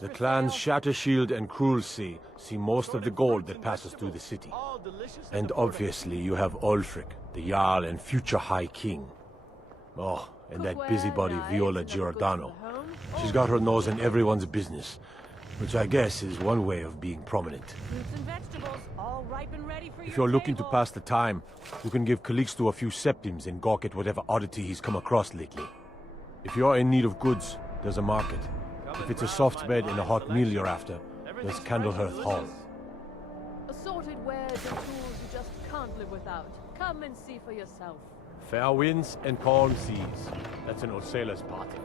The clans Shattershield and Cruelsea see most of the gold that passes through the city. And obviously you have Ulfric, the Jarl and future High King. Oh, and that busybody Viola Giordano. She's got her nose in everyone's business, which I guess is one way of being prominent. If you're looking to pass the time, you can give Calixto a few septims and gawk at whatever oddity he's come across lately. If you're in need of goods, there's a market. If it's a soft bed and a hot meal you're after, there's Candlehearth Hall. Assorted wares and tools you just can't live without. Come and see for yourself. Fair winds and calm seas. That's an old sailor's party.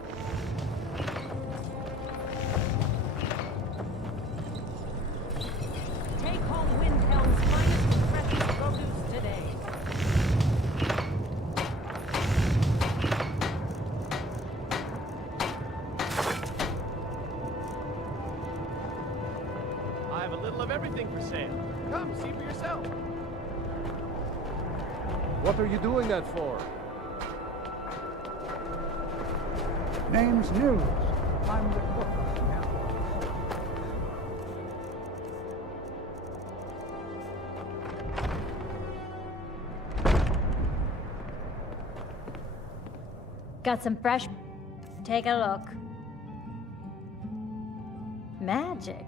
Take home Windhelm's finest and freshest produce today. I have a little of everything for sale. Come, see for yourself. What are you doing that for? Name's Nils. I'm the cook now. Got some fresh... Take a look. Magic?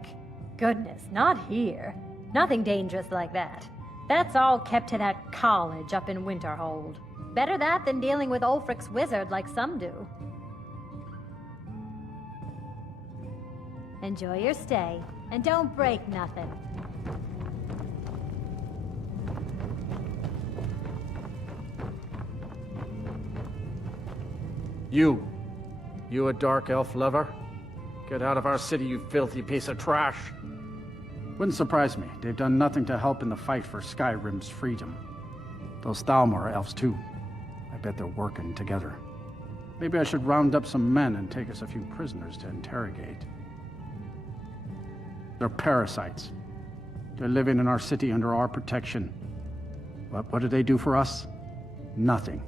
Goodness, not here. Nothing dangerous like that. That's all kept to that college up in Winterhold. Better that than dealing with Ulfric's wizard like some do. Enjoy your stay, and don't break nothing. You a dark elf lover? Get out of our city, you filthy piece of trash! Wouldn't surprise me. They've done nothing to help in the fight for Skyrim's freedom. Those Thalmor are elves too. I bet they're working together. Maybe I should round up some men and take us a few prisoners to interrogate. They're parasites. They're living in our city under our protection. But what did they do for us? Nothing.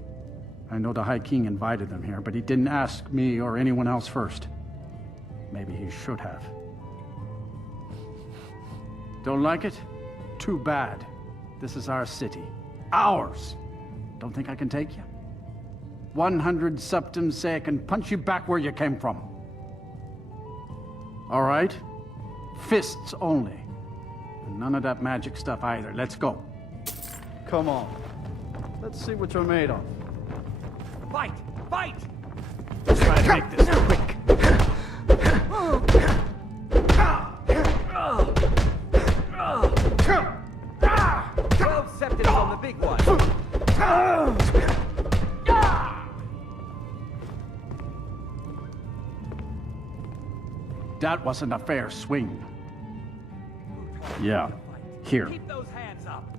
I know the High King invited them here, but he didn't ask me or anyone else first. Maybe he should have. Don't like it? Too bad. This is our city. Ours! Don't think I can take you? 100 septims say I can punch you back where you came from. All right? Fists only. And none of that magic stuff either. Let's go. Come on. Let's see what you're made of. Fight! Fight! Let's try to make this quick. Septims on the big one. That wasn't a fair swing. Yeah, here. Keep those hands up.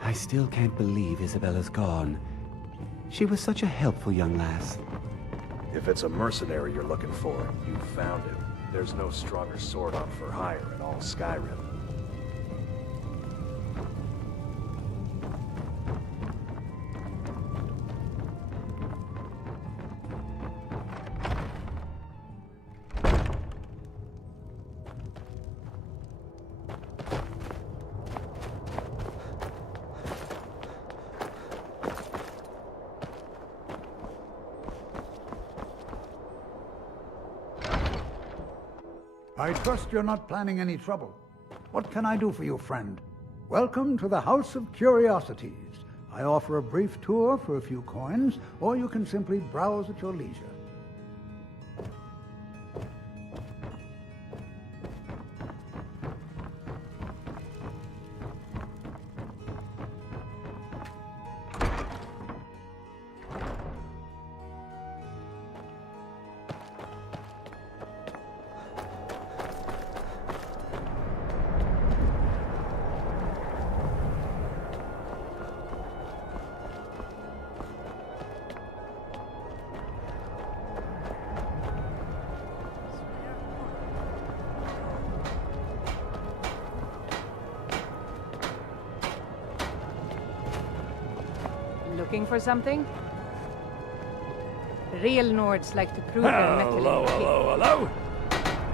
I still can't believe Isabella's gone. She was such a helpful young lass. If it's a mercenary you're looking for, you found him. There's no stronger sword on for hire in all Skyrim. I trust you're not planning any trouble. What can I do for you, friend? Welcome to the House of Curiosities. I offer a brief tour for a few coins, or you can simply browse at your leisure. Looking for something? Real Nords like to prove their metal. Hello.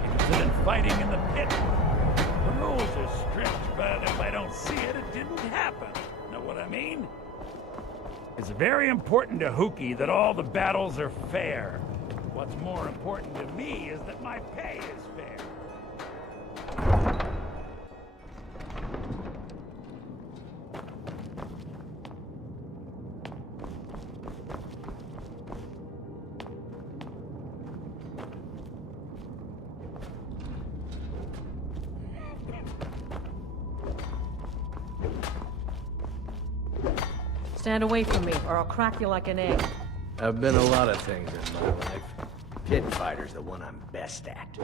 Interested in fighting in the pit? The rules are strict, but if I don't see it, it didn't happen. Know what I mean? It's very important to Hookie that all the battles are fair. What's more important to me is that my pay is fair. Stand away from me, or I'll crack you like an egg. I've been a lot of things in my life. Pit fighter's the one I'm best at.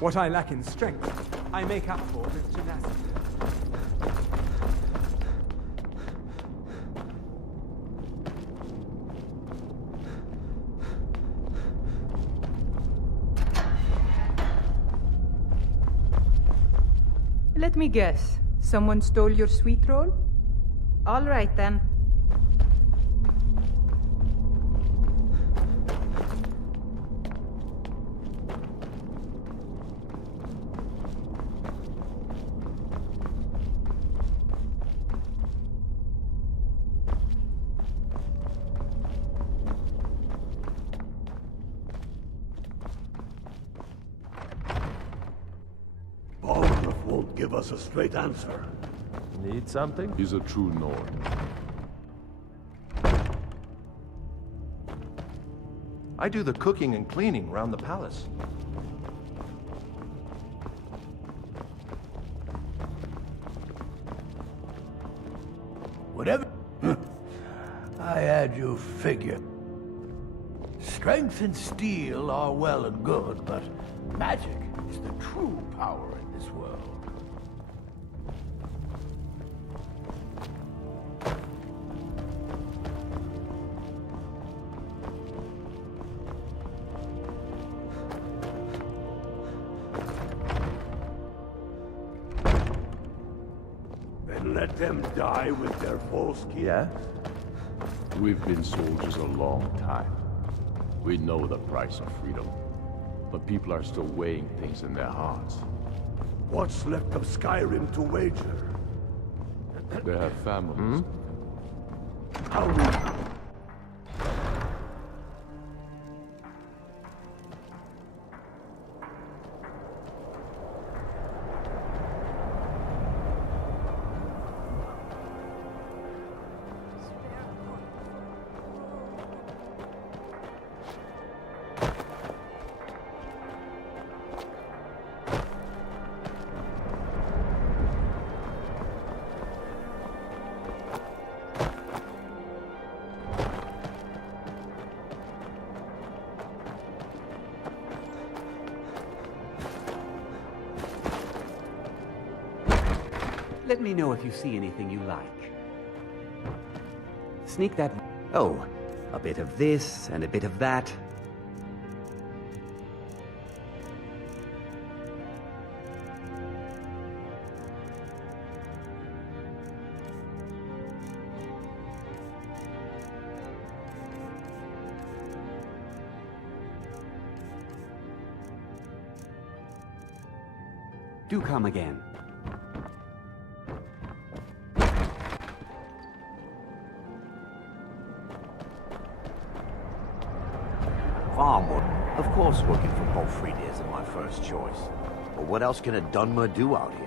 What I lack in strength, I make up for with tenacity. Let me guess. Someone stole your sweet roll? All right, then. Won't give us a straight answer. Need something? He's a true Nord. I do the cooking and cleaning around the palace. Whatever. I had you figured. Strength and steel are well and good, but magic is the true power in this world. Then let them die with their false king. Yeah? We've been soldiers a long time. We know the price of freedom. But people are still weighing things in their hearts. What's left of Skyrim to wager? They have families. Let me know if you see anything you like. Sneak that... Oh, a bit of this and a bit of that. Do come again. Farmwood. Of course working for Paulfried isn't my first choice. But what else can a Dunmer do out here?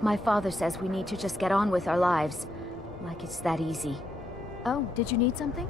My father says we need to just get on with our lives. Like it's that easy. Oh, did you need something?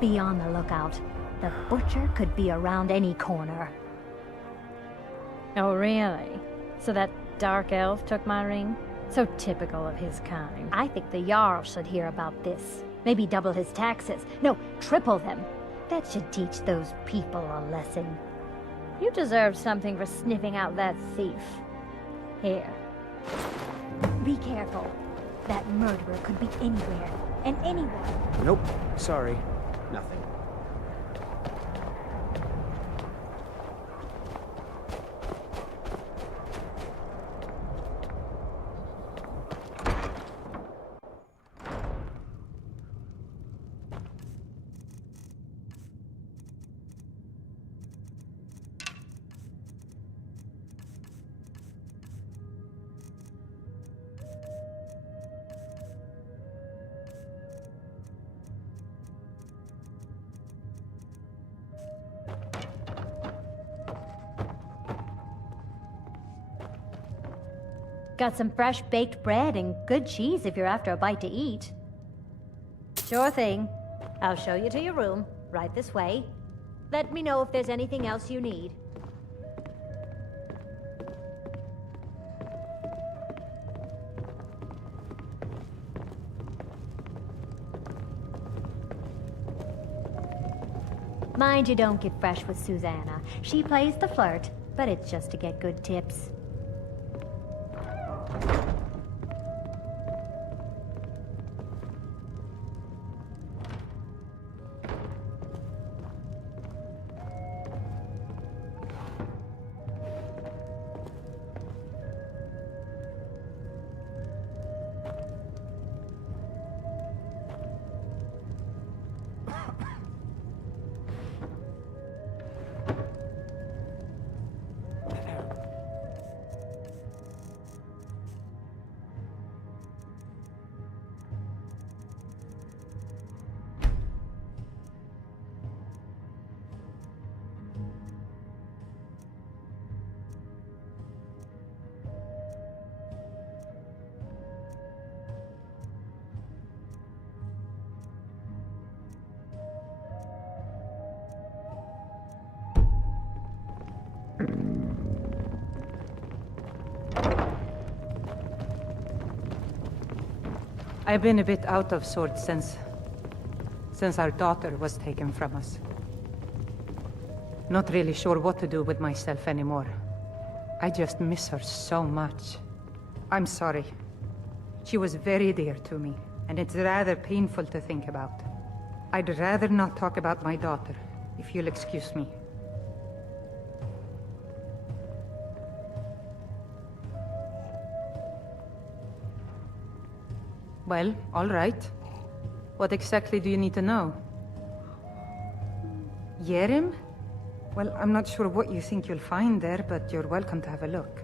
Be on the lookout. The butcher could be around any corner. Oh, really? So that dark elf took my ring? So typical of his kind. I think the Jarl should hear about this. Maybe double his taxes. No, triple them. That should teach those people a lesson. You deserve something for sniffing out that thief. Here. Be careful. That murderer could be anywhere, and anyone. Nope, sorry. Nothing. Got some fresh baked bread and good cheese if you're after a bite to eat. Sure thing. I'll show you to your room, right this way. Let me know if there's anything else you need. Mind you don't get fresh with Susanna. She plays the flirt, but it's just to get good tips. I've been a bit out of sorts since our daughter was taken from us. Not really sure what to do with myself anymore. I just miss her so much. I'm sorry. She was very dear to me, and it's rather painful to think about. I'd rather not talk about my daughter, if you'll excuse me. Well, all right. What exactly do you need to know? Yerim? Well, I'm not sure what you think you'll find there, but you're welcome to have a look.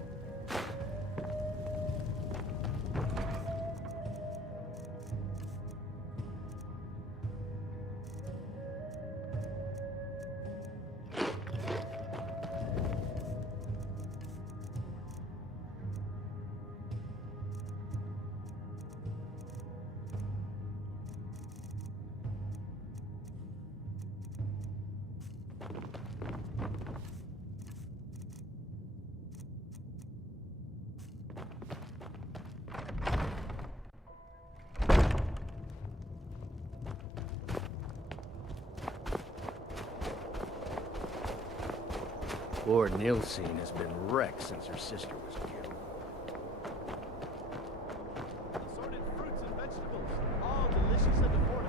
Poor Nilsine has been wrecked since her sister was killed. Assorted fruits and vegetables, all delicious and affordable.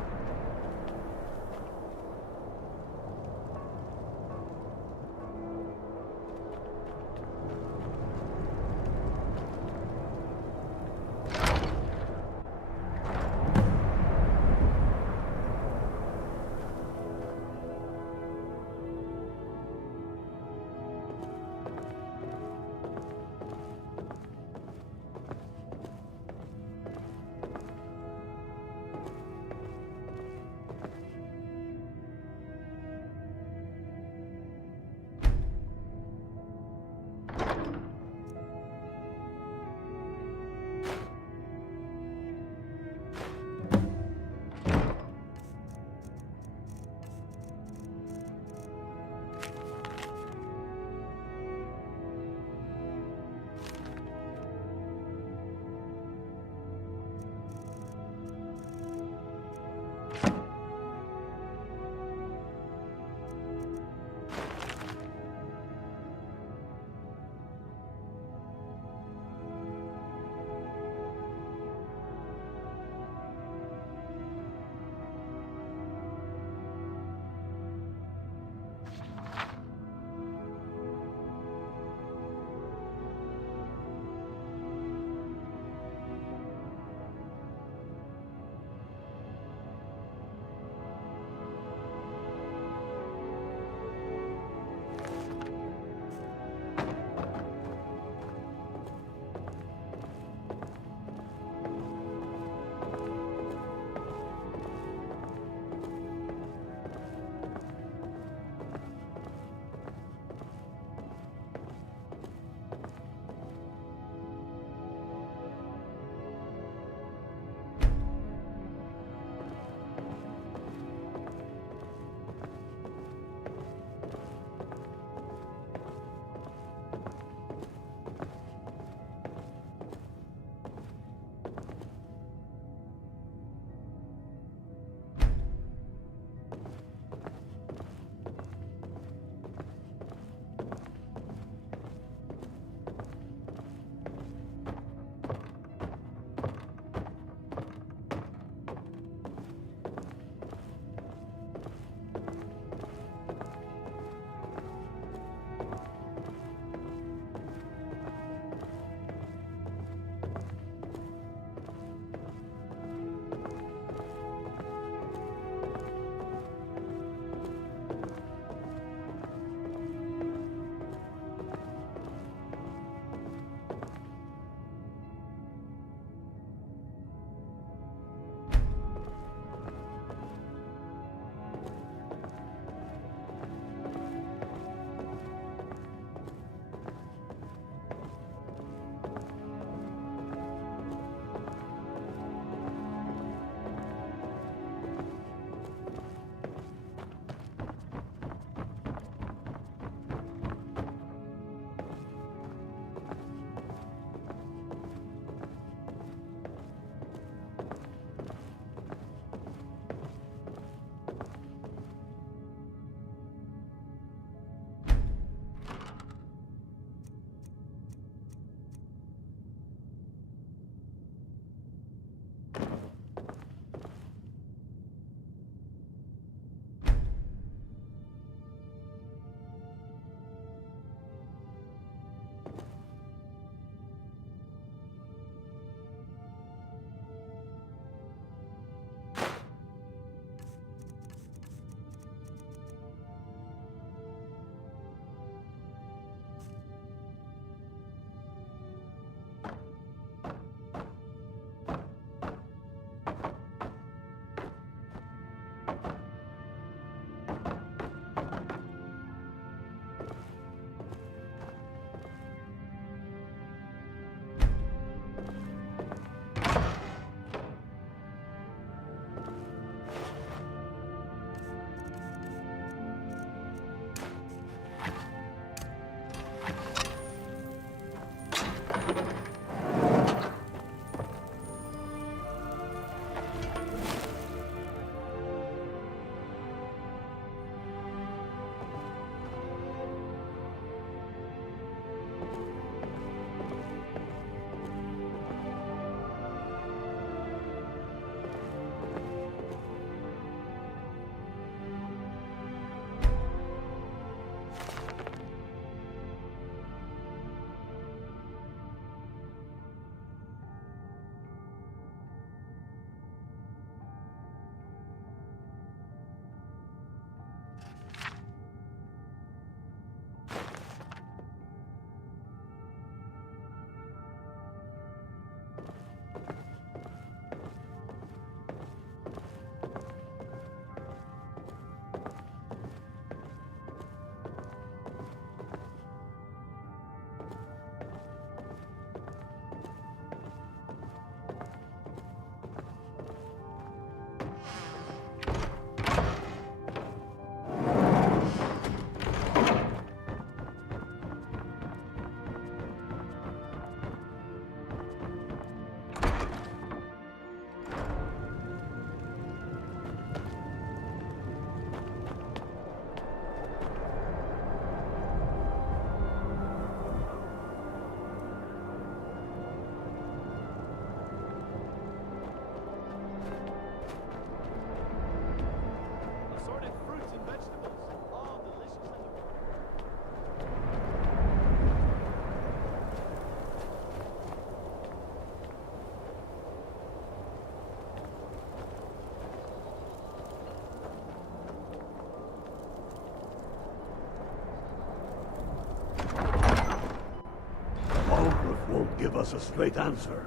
us a straight answer.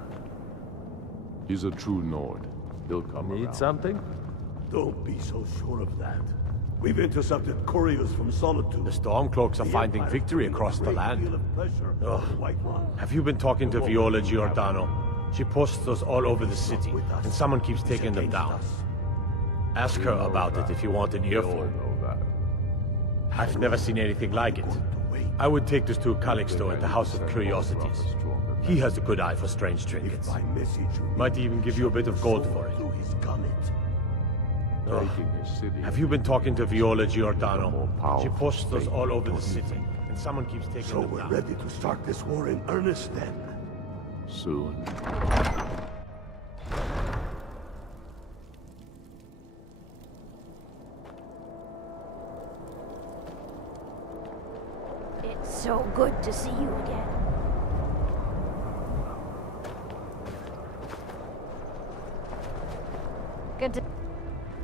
He's a true Nord. He'll come around. Need something? Don't be so sure of that. We've intercepted couriers from Solitude. The Stormcloaks are finding victory across the land. Ugh. Have you been talking to Viola Giordano? She posts us all over the city, and someone keeps taking them down. Ask her about it if you want an earful. I've never seen anything like it. I would take this to Calixto at the House of Curiosities. He has a good eye for strange trinkets. Might even give you a bit of gold for it. Ugh. Have you been talking to Viola Giordano? She posts us all over the city, and someone keeps taking them down. So we're ready to start this war in earnest then? Soon. It's so good to see you again. Good to...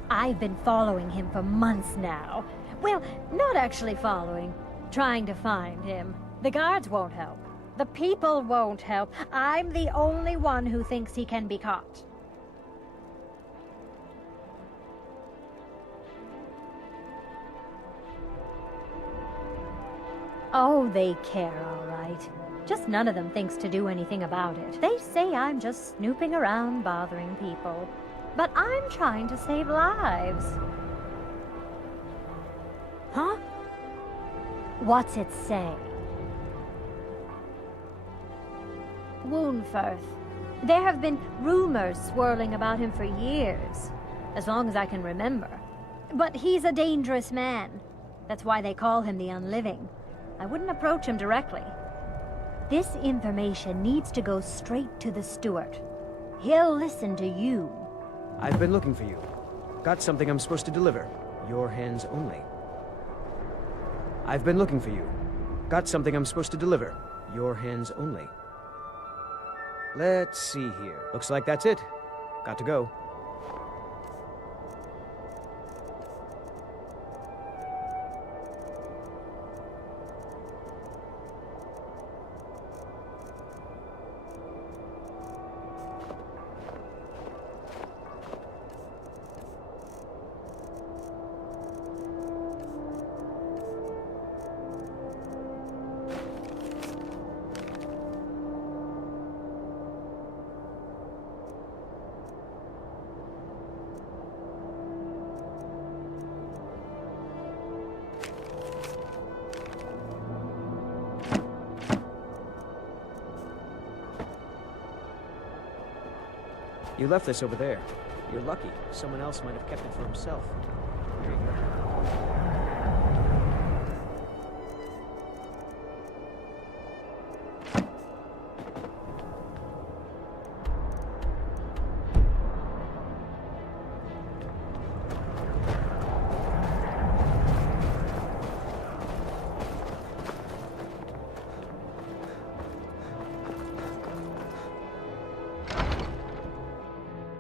I've been following him for months now. Well, not actually following. Trying to find him. The guards won't help. The people won't help. I'm the only one who thinks he can be caught. Oh, they care, all right. Just none of them thinks to do anything about it. They say I'm just snooping around bothering people. But I'm trying to save lives. Huh? What's it say? Woundfirth. There have been rumors swirling about him for years, as long as I can remember. But he's a dangerous man. That's why they call him the Unliving. I wouldn't approach him directly. This information needs to go straight to the steward. He'll listen to you. I've been looking for you. Got something I'm supposed to deliver. Your hands only. I've been looking for you. Got something I'm supposed to deliver. Your hands only. Let's see here. Looks like that's it. Got to go. You left this over there. You're lucky. Someone else might have kept it for himself. Here you go.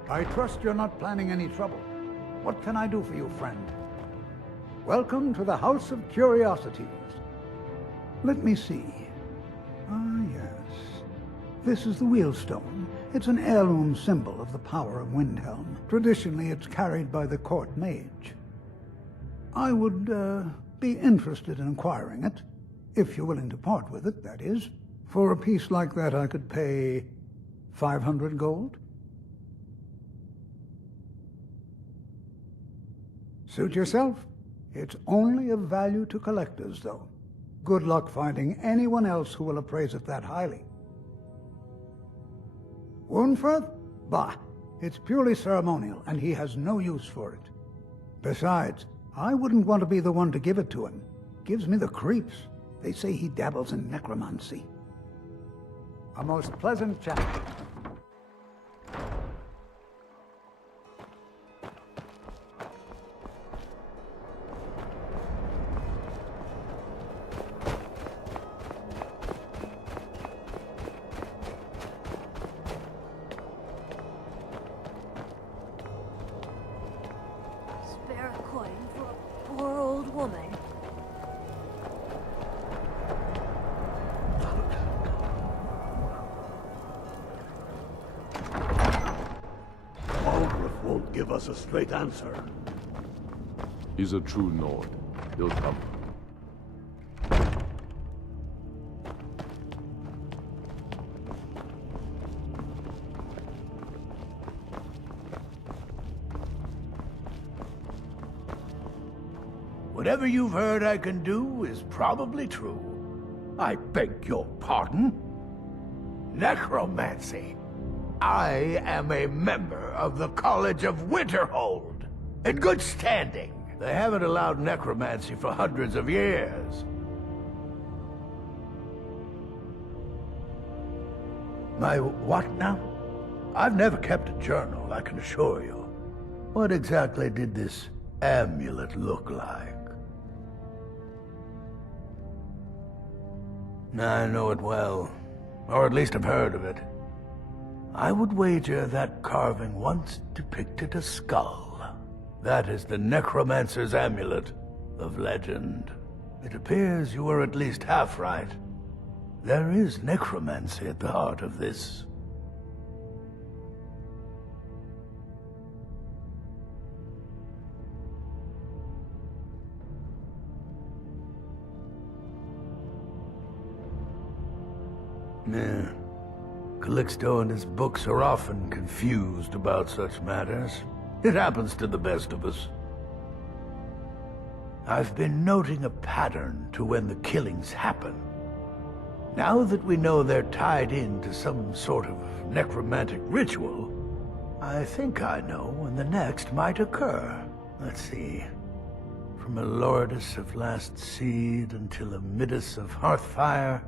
I trust you're not planning any trouble. What can I do for you, friend? Welcome to the House of Curiosities. Let me see. Ah, yes. This is the Wheelstone. It's an heirloom symbol of the power of Windhelm. Traditionally, it's carried by the court mage. I would, be interested in acquiring it. If you're willing to part with it, that is. For a piece like that, I could pay 500 gold. Suit yourself. It's only of value to collectors, though. Good luck finding anyone else who will appraise it that highly. Woundfirth? Bah, it's purely ceremonial, and he has no use for it. Besides, I wouldn't want to be the one to give it to him. Gives me the creeps. They say he dabbles in necromancy. A most pleasant chap. Spare a coin for a poor old woman. us a straight answer. He's a true Nord. He'll come. Whatever you've heard I can do is probably true. I beg your pardon? Necromancy. I am a member of the College of Winterhold. In good standing. They haven't allowed necromancy for hundreds of years. My what now? I've never kept a journal, I can assure you. What exactly did this amulet look like? I know it well, or at least I've heard of it. I would wager that carving once depicted a skull. That is the Necromancer's Amulet of legend. It appears you were at least half right. There is necromancy at the heart of this. Yeah. Calixto and his books are often confused about such matters. It happens to the best of us. I've been noting a pattern to when the killings happen. Now that we know they're tied into some sort of necromantic ritual, I think I know when the next might occur. Let's see. From a Lordus of Last Seed until a Midas of Hearthfire,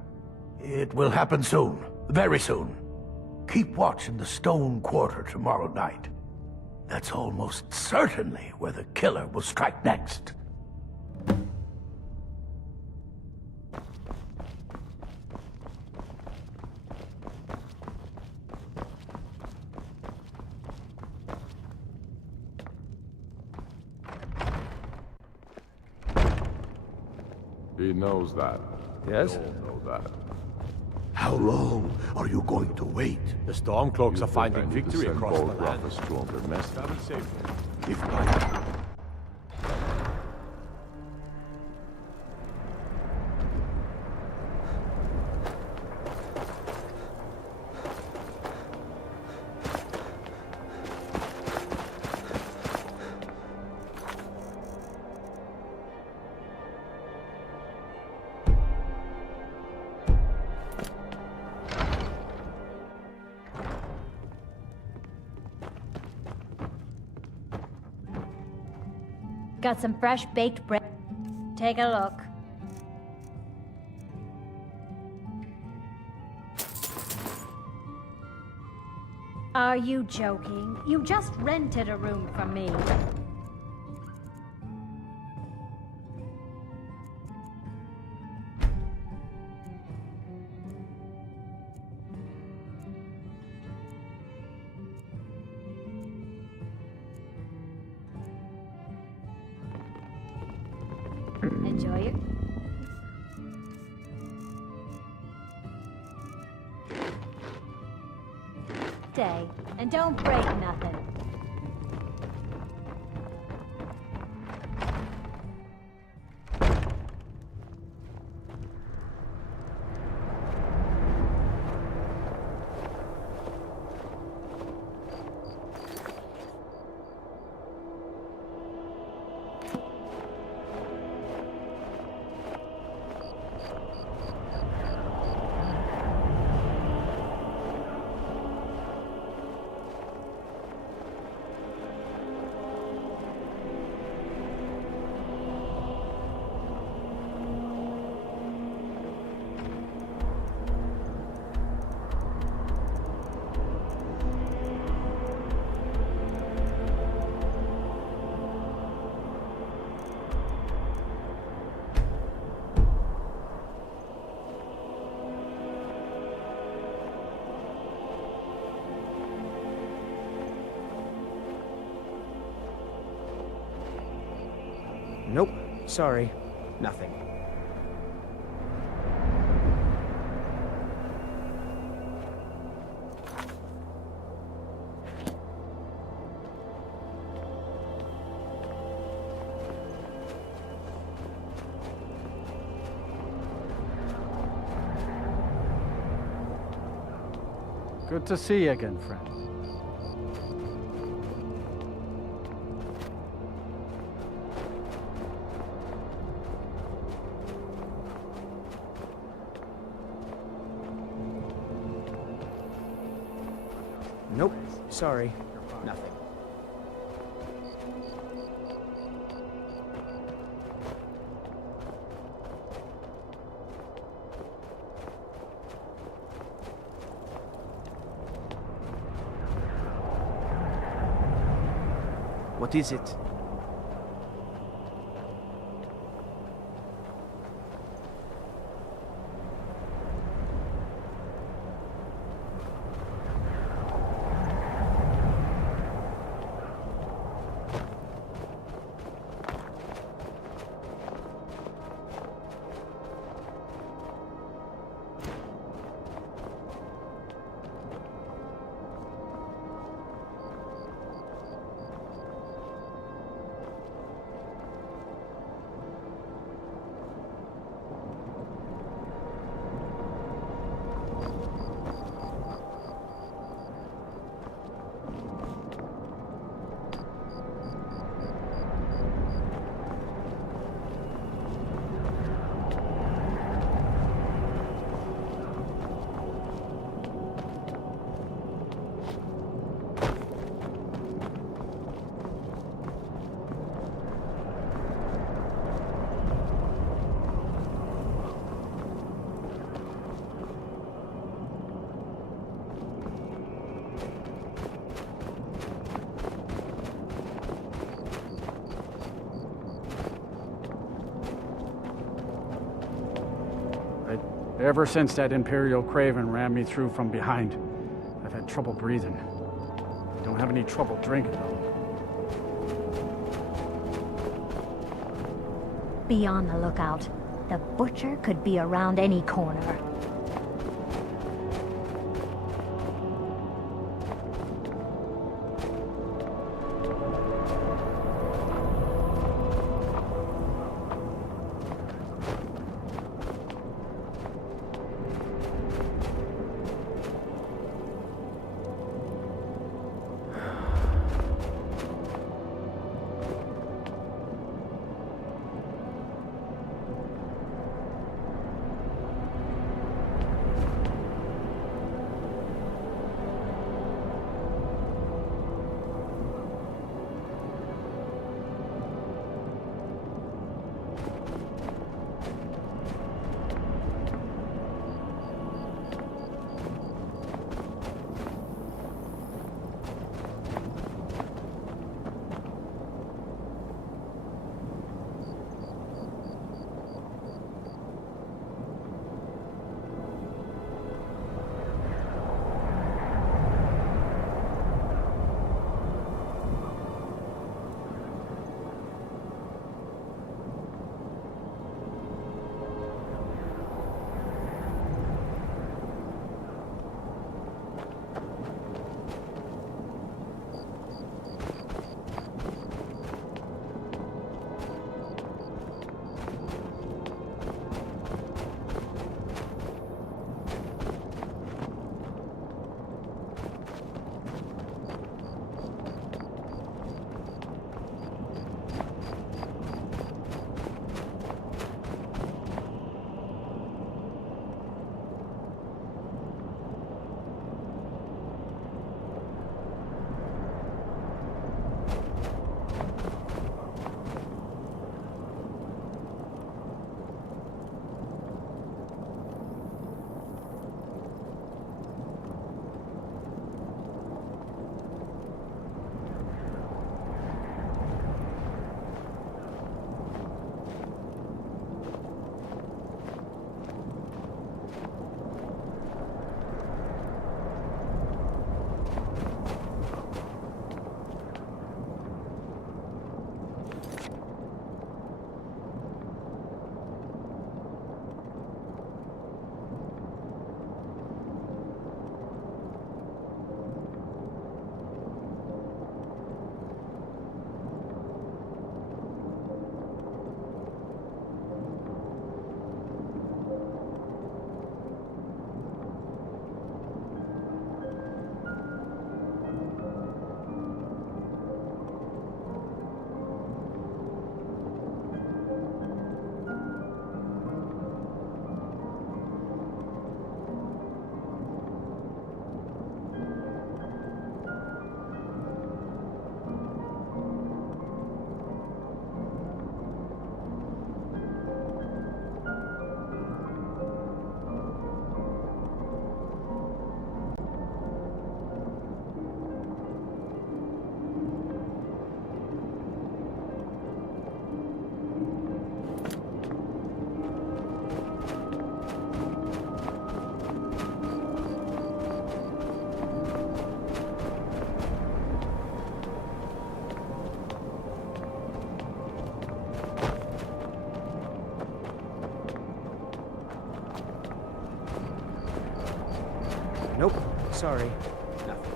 it will happen soon. Very soon. Keep watch in the Stone Quarter tomorrow night. That's almost certainly where the killer will strike next. He knows that. Yes? We all know that. How long are you going to wait? The Stormcloaks are finding I need to victory send across the Bolgraf land. a stronger message. Travel safely. If not... Got some fresh baked bread. Take a look. Are you joking? You just rented a room from me. Enjoy it. Stay, and don't break nothing. Nope. Sorry. Nothing. Good to see you again, friend. Nope. Sorry. Nothing. What is it? Ever since that Imperial Craven ran me through from behind, I've had trouble breathing. Don't have any trouble drinking, though. Be on the lookout. The butcher could be around any corner. Nope, sorry. Nothing.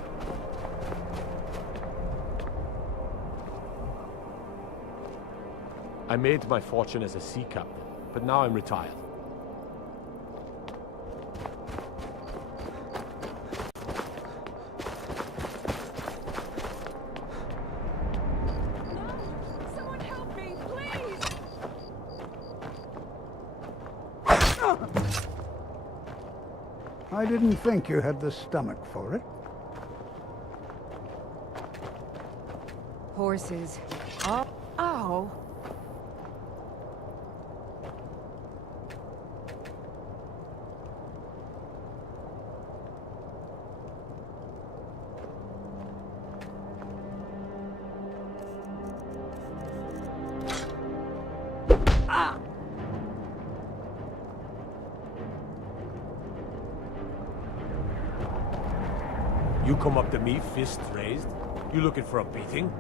I made my fortune as a sea captain, but now I'm retired. Someone help me, please! I didn't think you had the stomach for it. Horses. Oh. Ow. You come up to me, fists raised? You looking for a beating?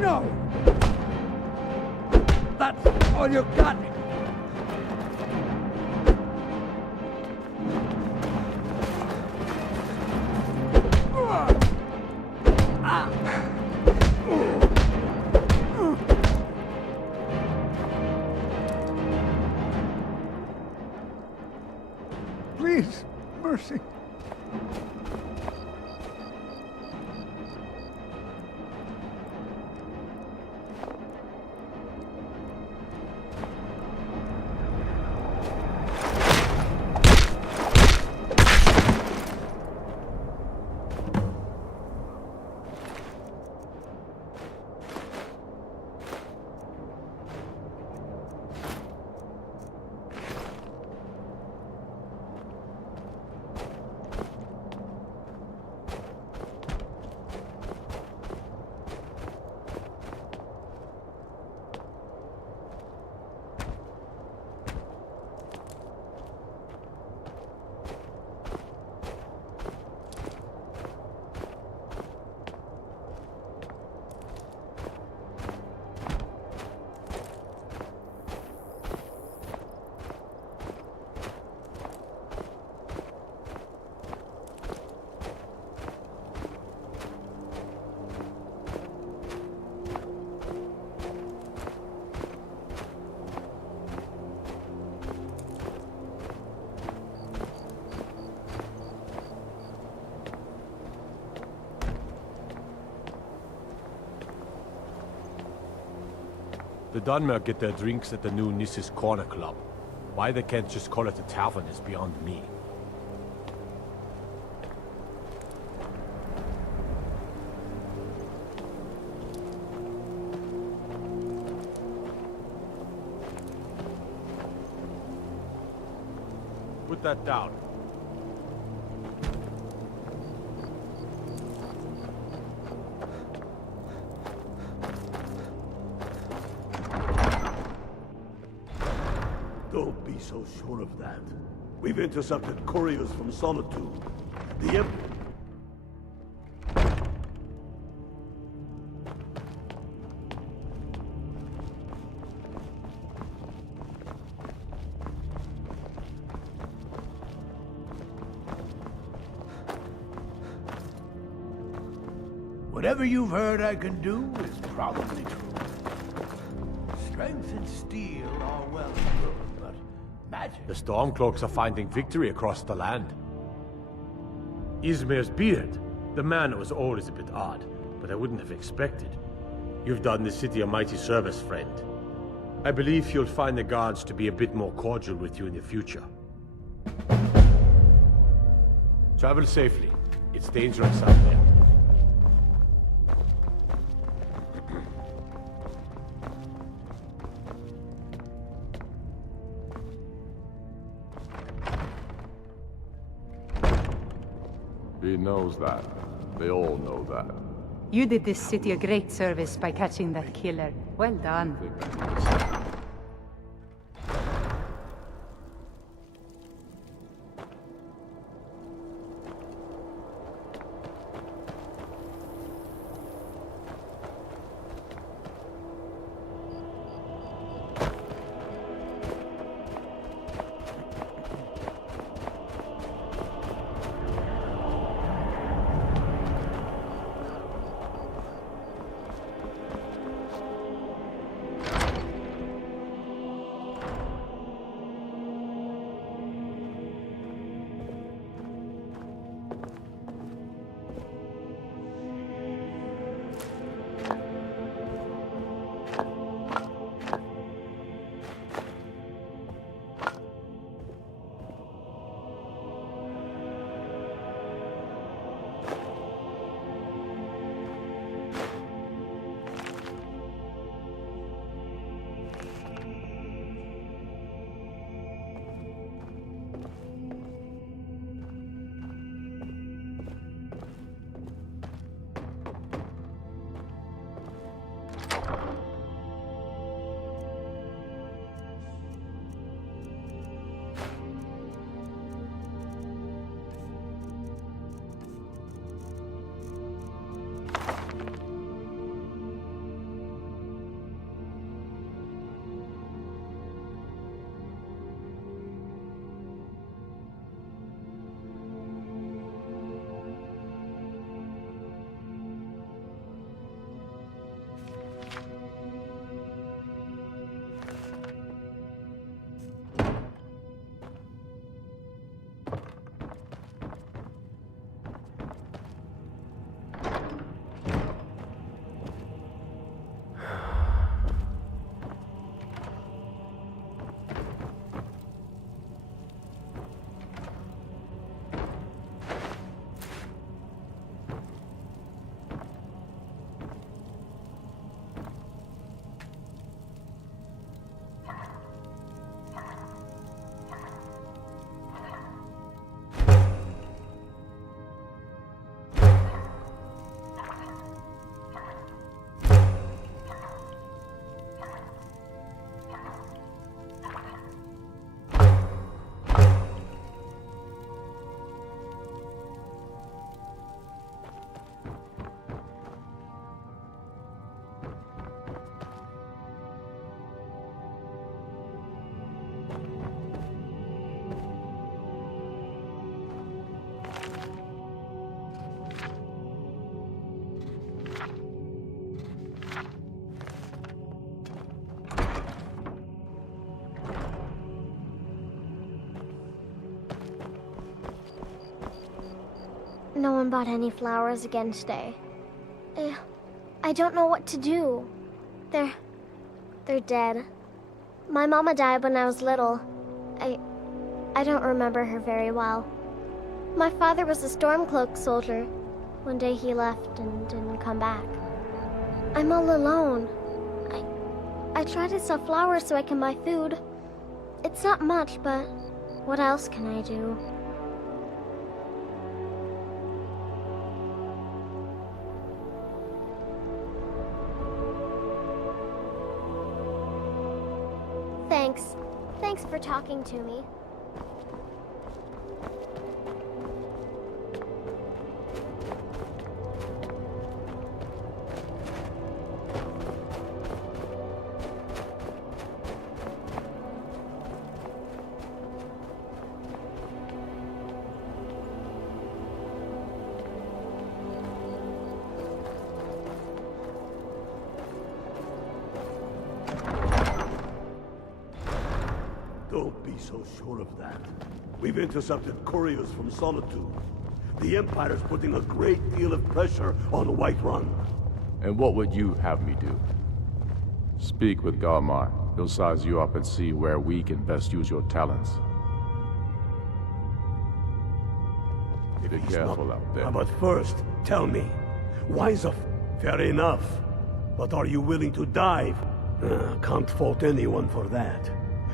No! That's all you got! Please, mercy. The Dunmer get their drinks at the new Nissa's Corner Club. Why they can't just call it a tavern is beyond me. Put that down. Don't be so sure of that. We've intercepted couriers from Solitude. The Emperor... Whatever you've heard I can do is probably true. Strength and steel are well and good, but magic... The Stormcloaks are finding victory across the land. Izmir's beard. The man that was old is a bit odd, but I wouldn't have expected. You've done the city a mighty service, friend. I believe you'll find the guards to be a bit more cordial with you in the future. Travel safely. It's dangerous out there. He knows that. They all know that. You did this city a great service by catching that killer. Well done. No one bought any flowers again today. I don't know what to do. They're dead. My mama died when I was little. I don't remember her very well. My father was a Stormcloak soldier. One day he left and didn't come back. I'm all alone. I try to sell flowers so I can buy food. It's not much, but what else can I do? Thanks. Thanks for talking to me. Don't be so sure of that. We've intercepted couriers from Solitude. The Empire's putting a great deal of pressure on Whiterun. And what would you have me do? Speak with Galmar. He'll size you up and see where we can best use your talents. Be careful out there. But first, tell me, why fair enough. But are you willing to dive? Can't fault anyone for that.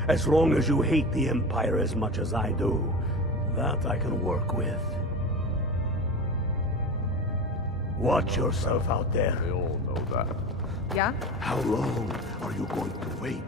As long as you hate the Empire as much as I do, that I can work with. Watch yourself out there. They all know that. Yeah? How long are you going to wait?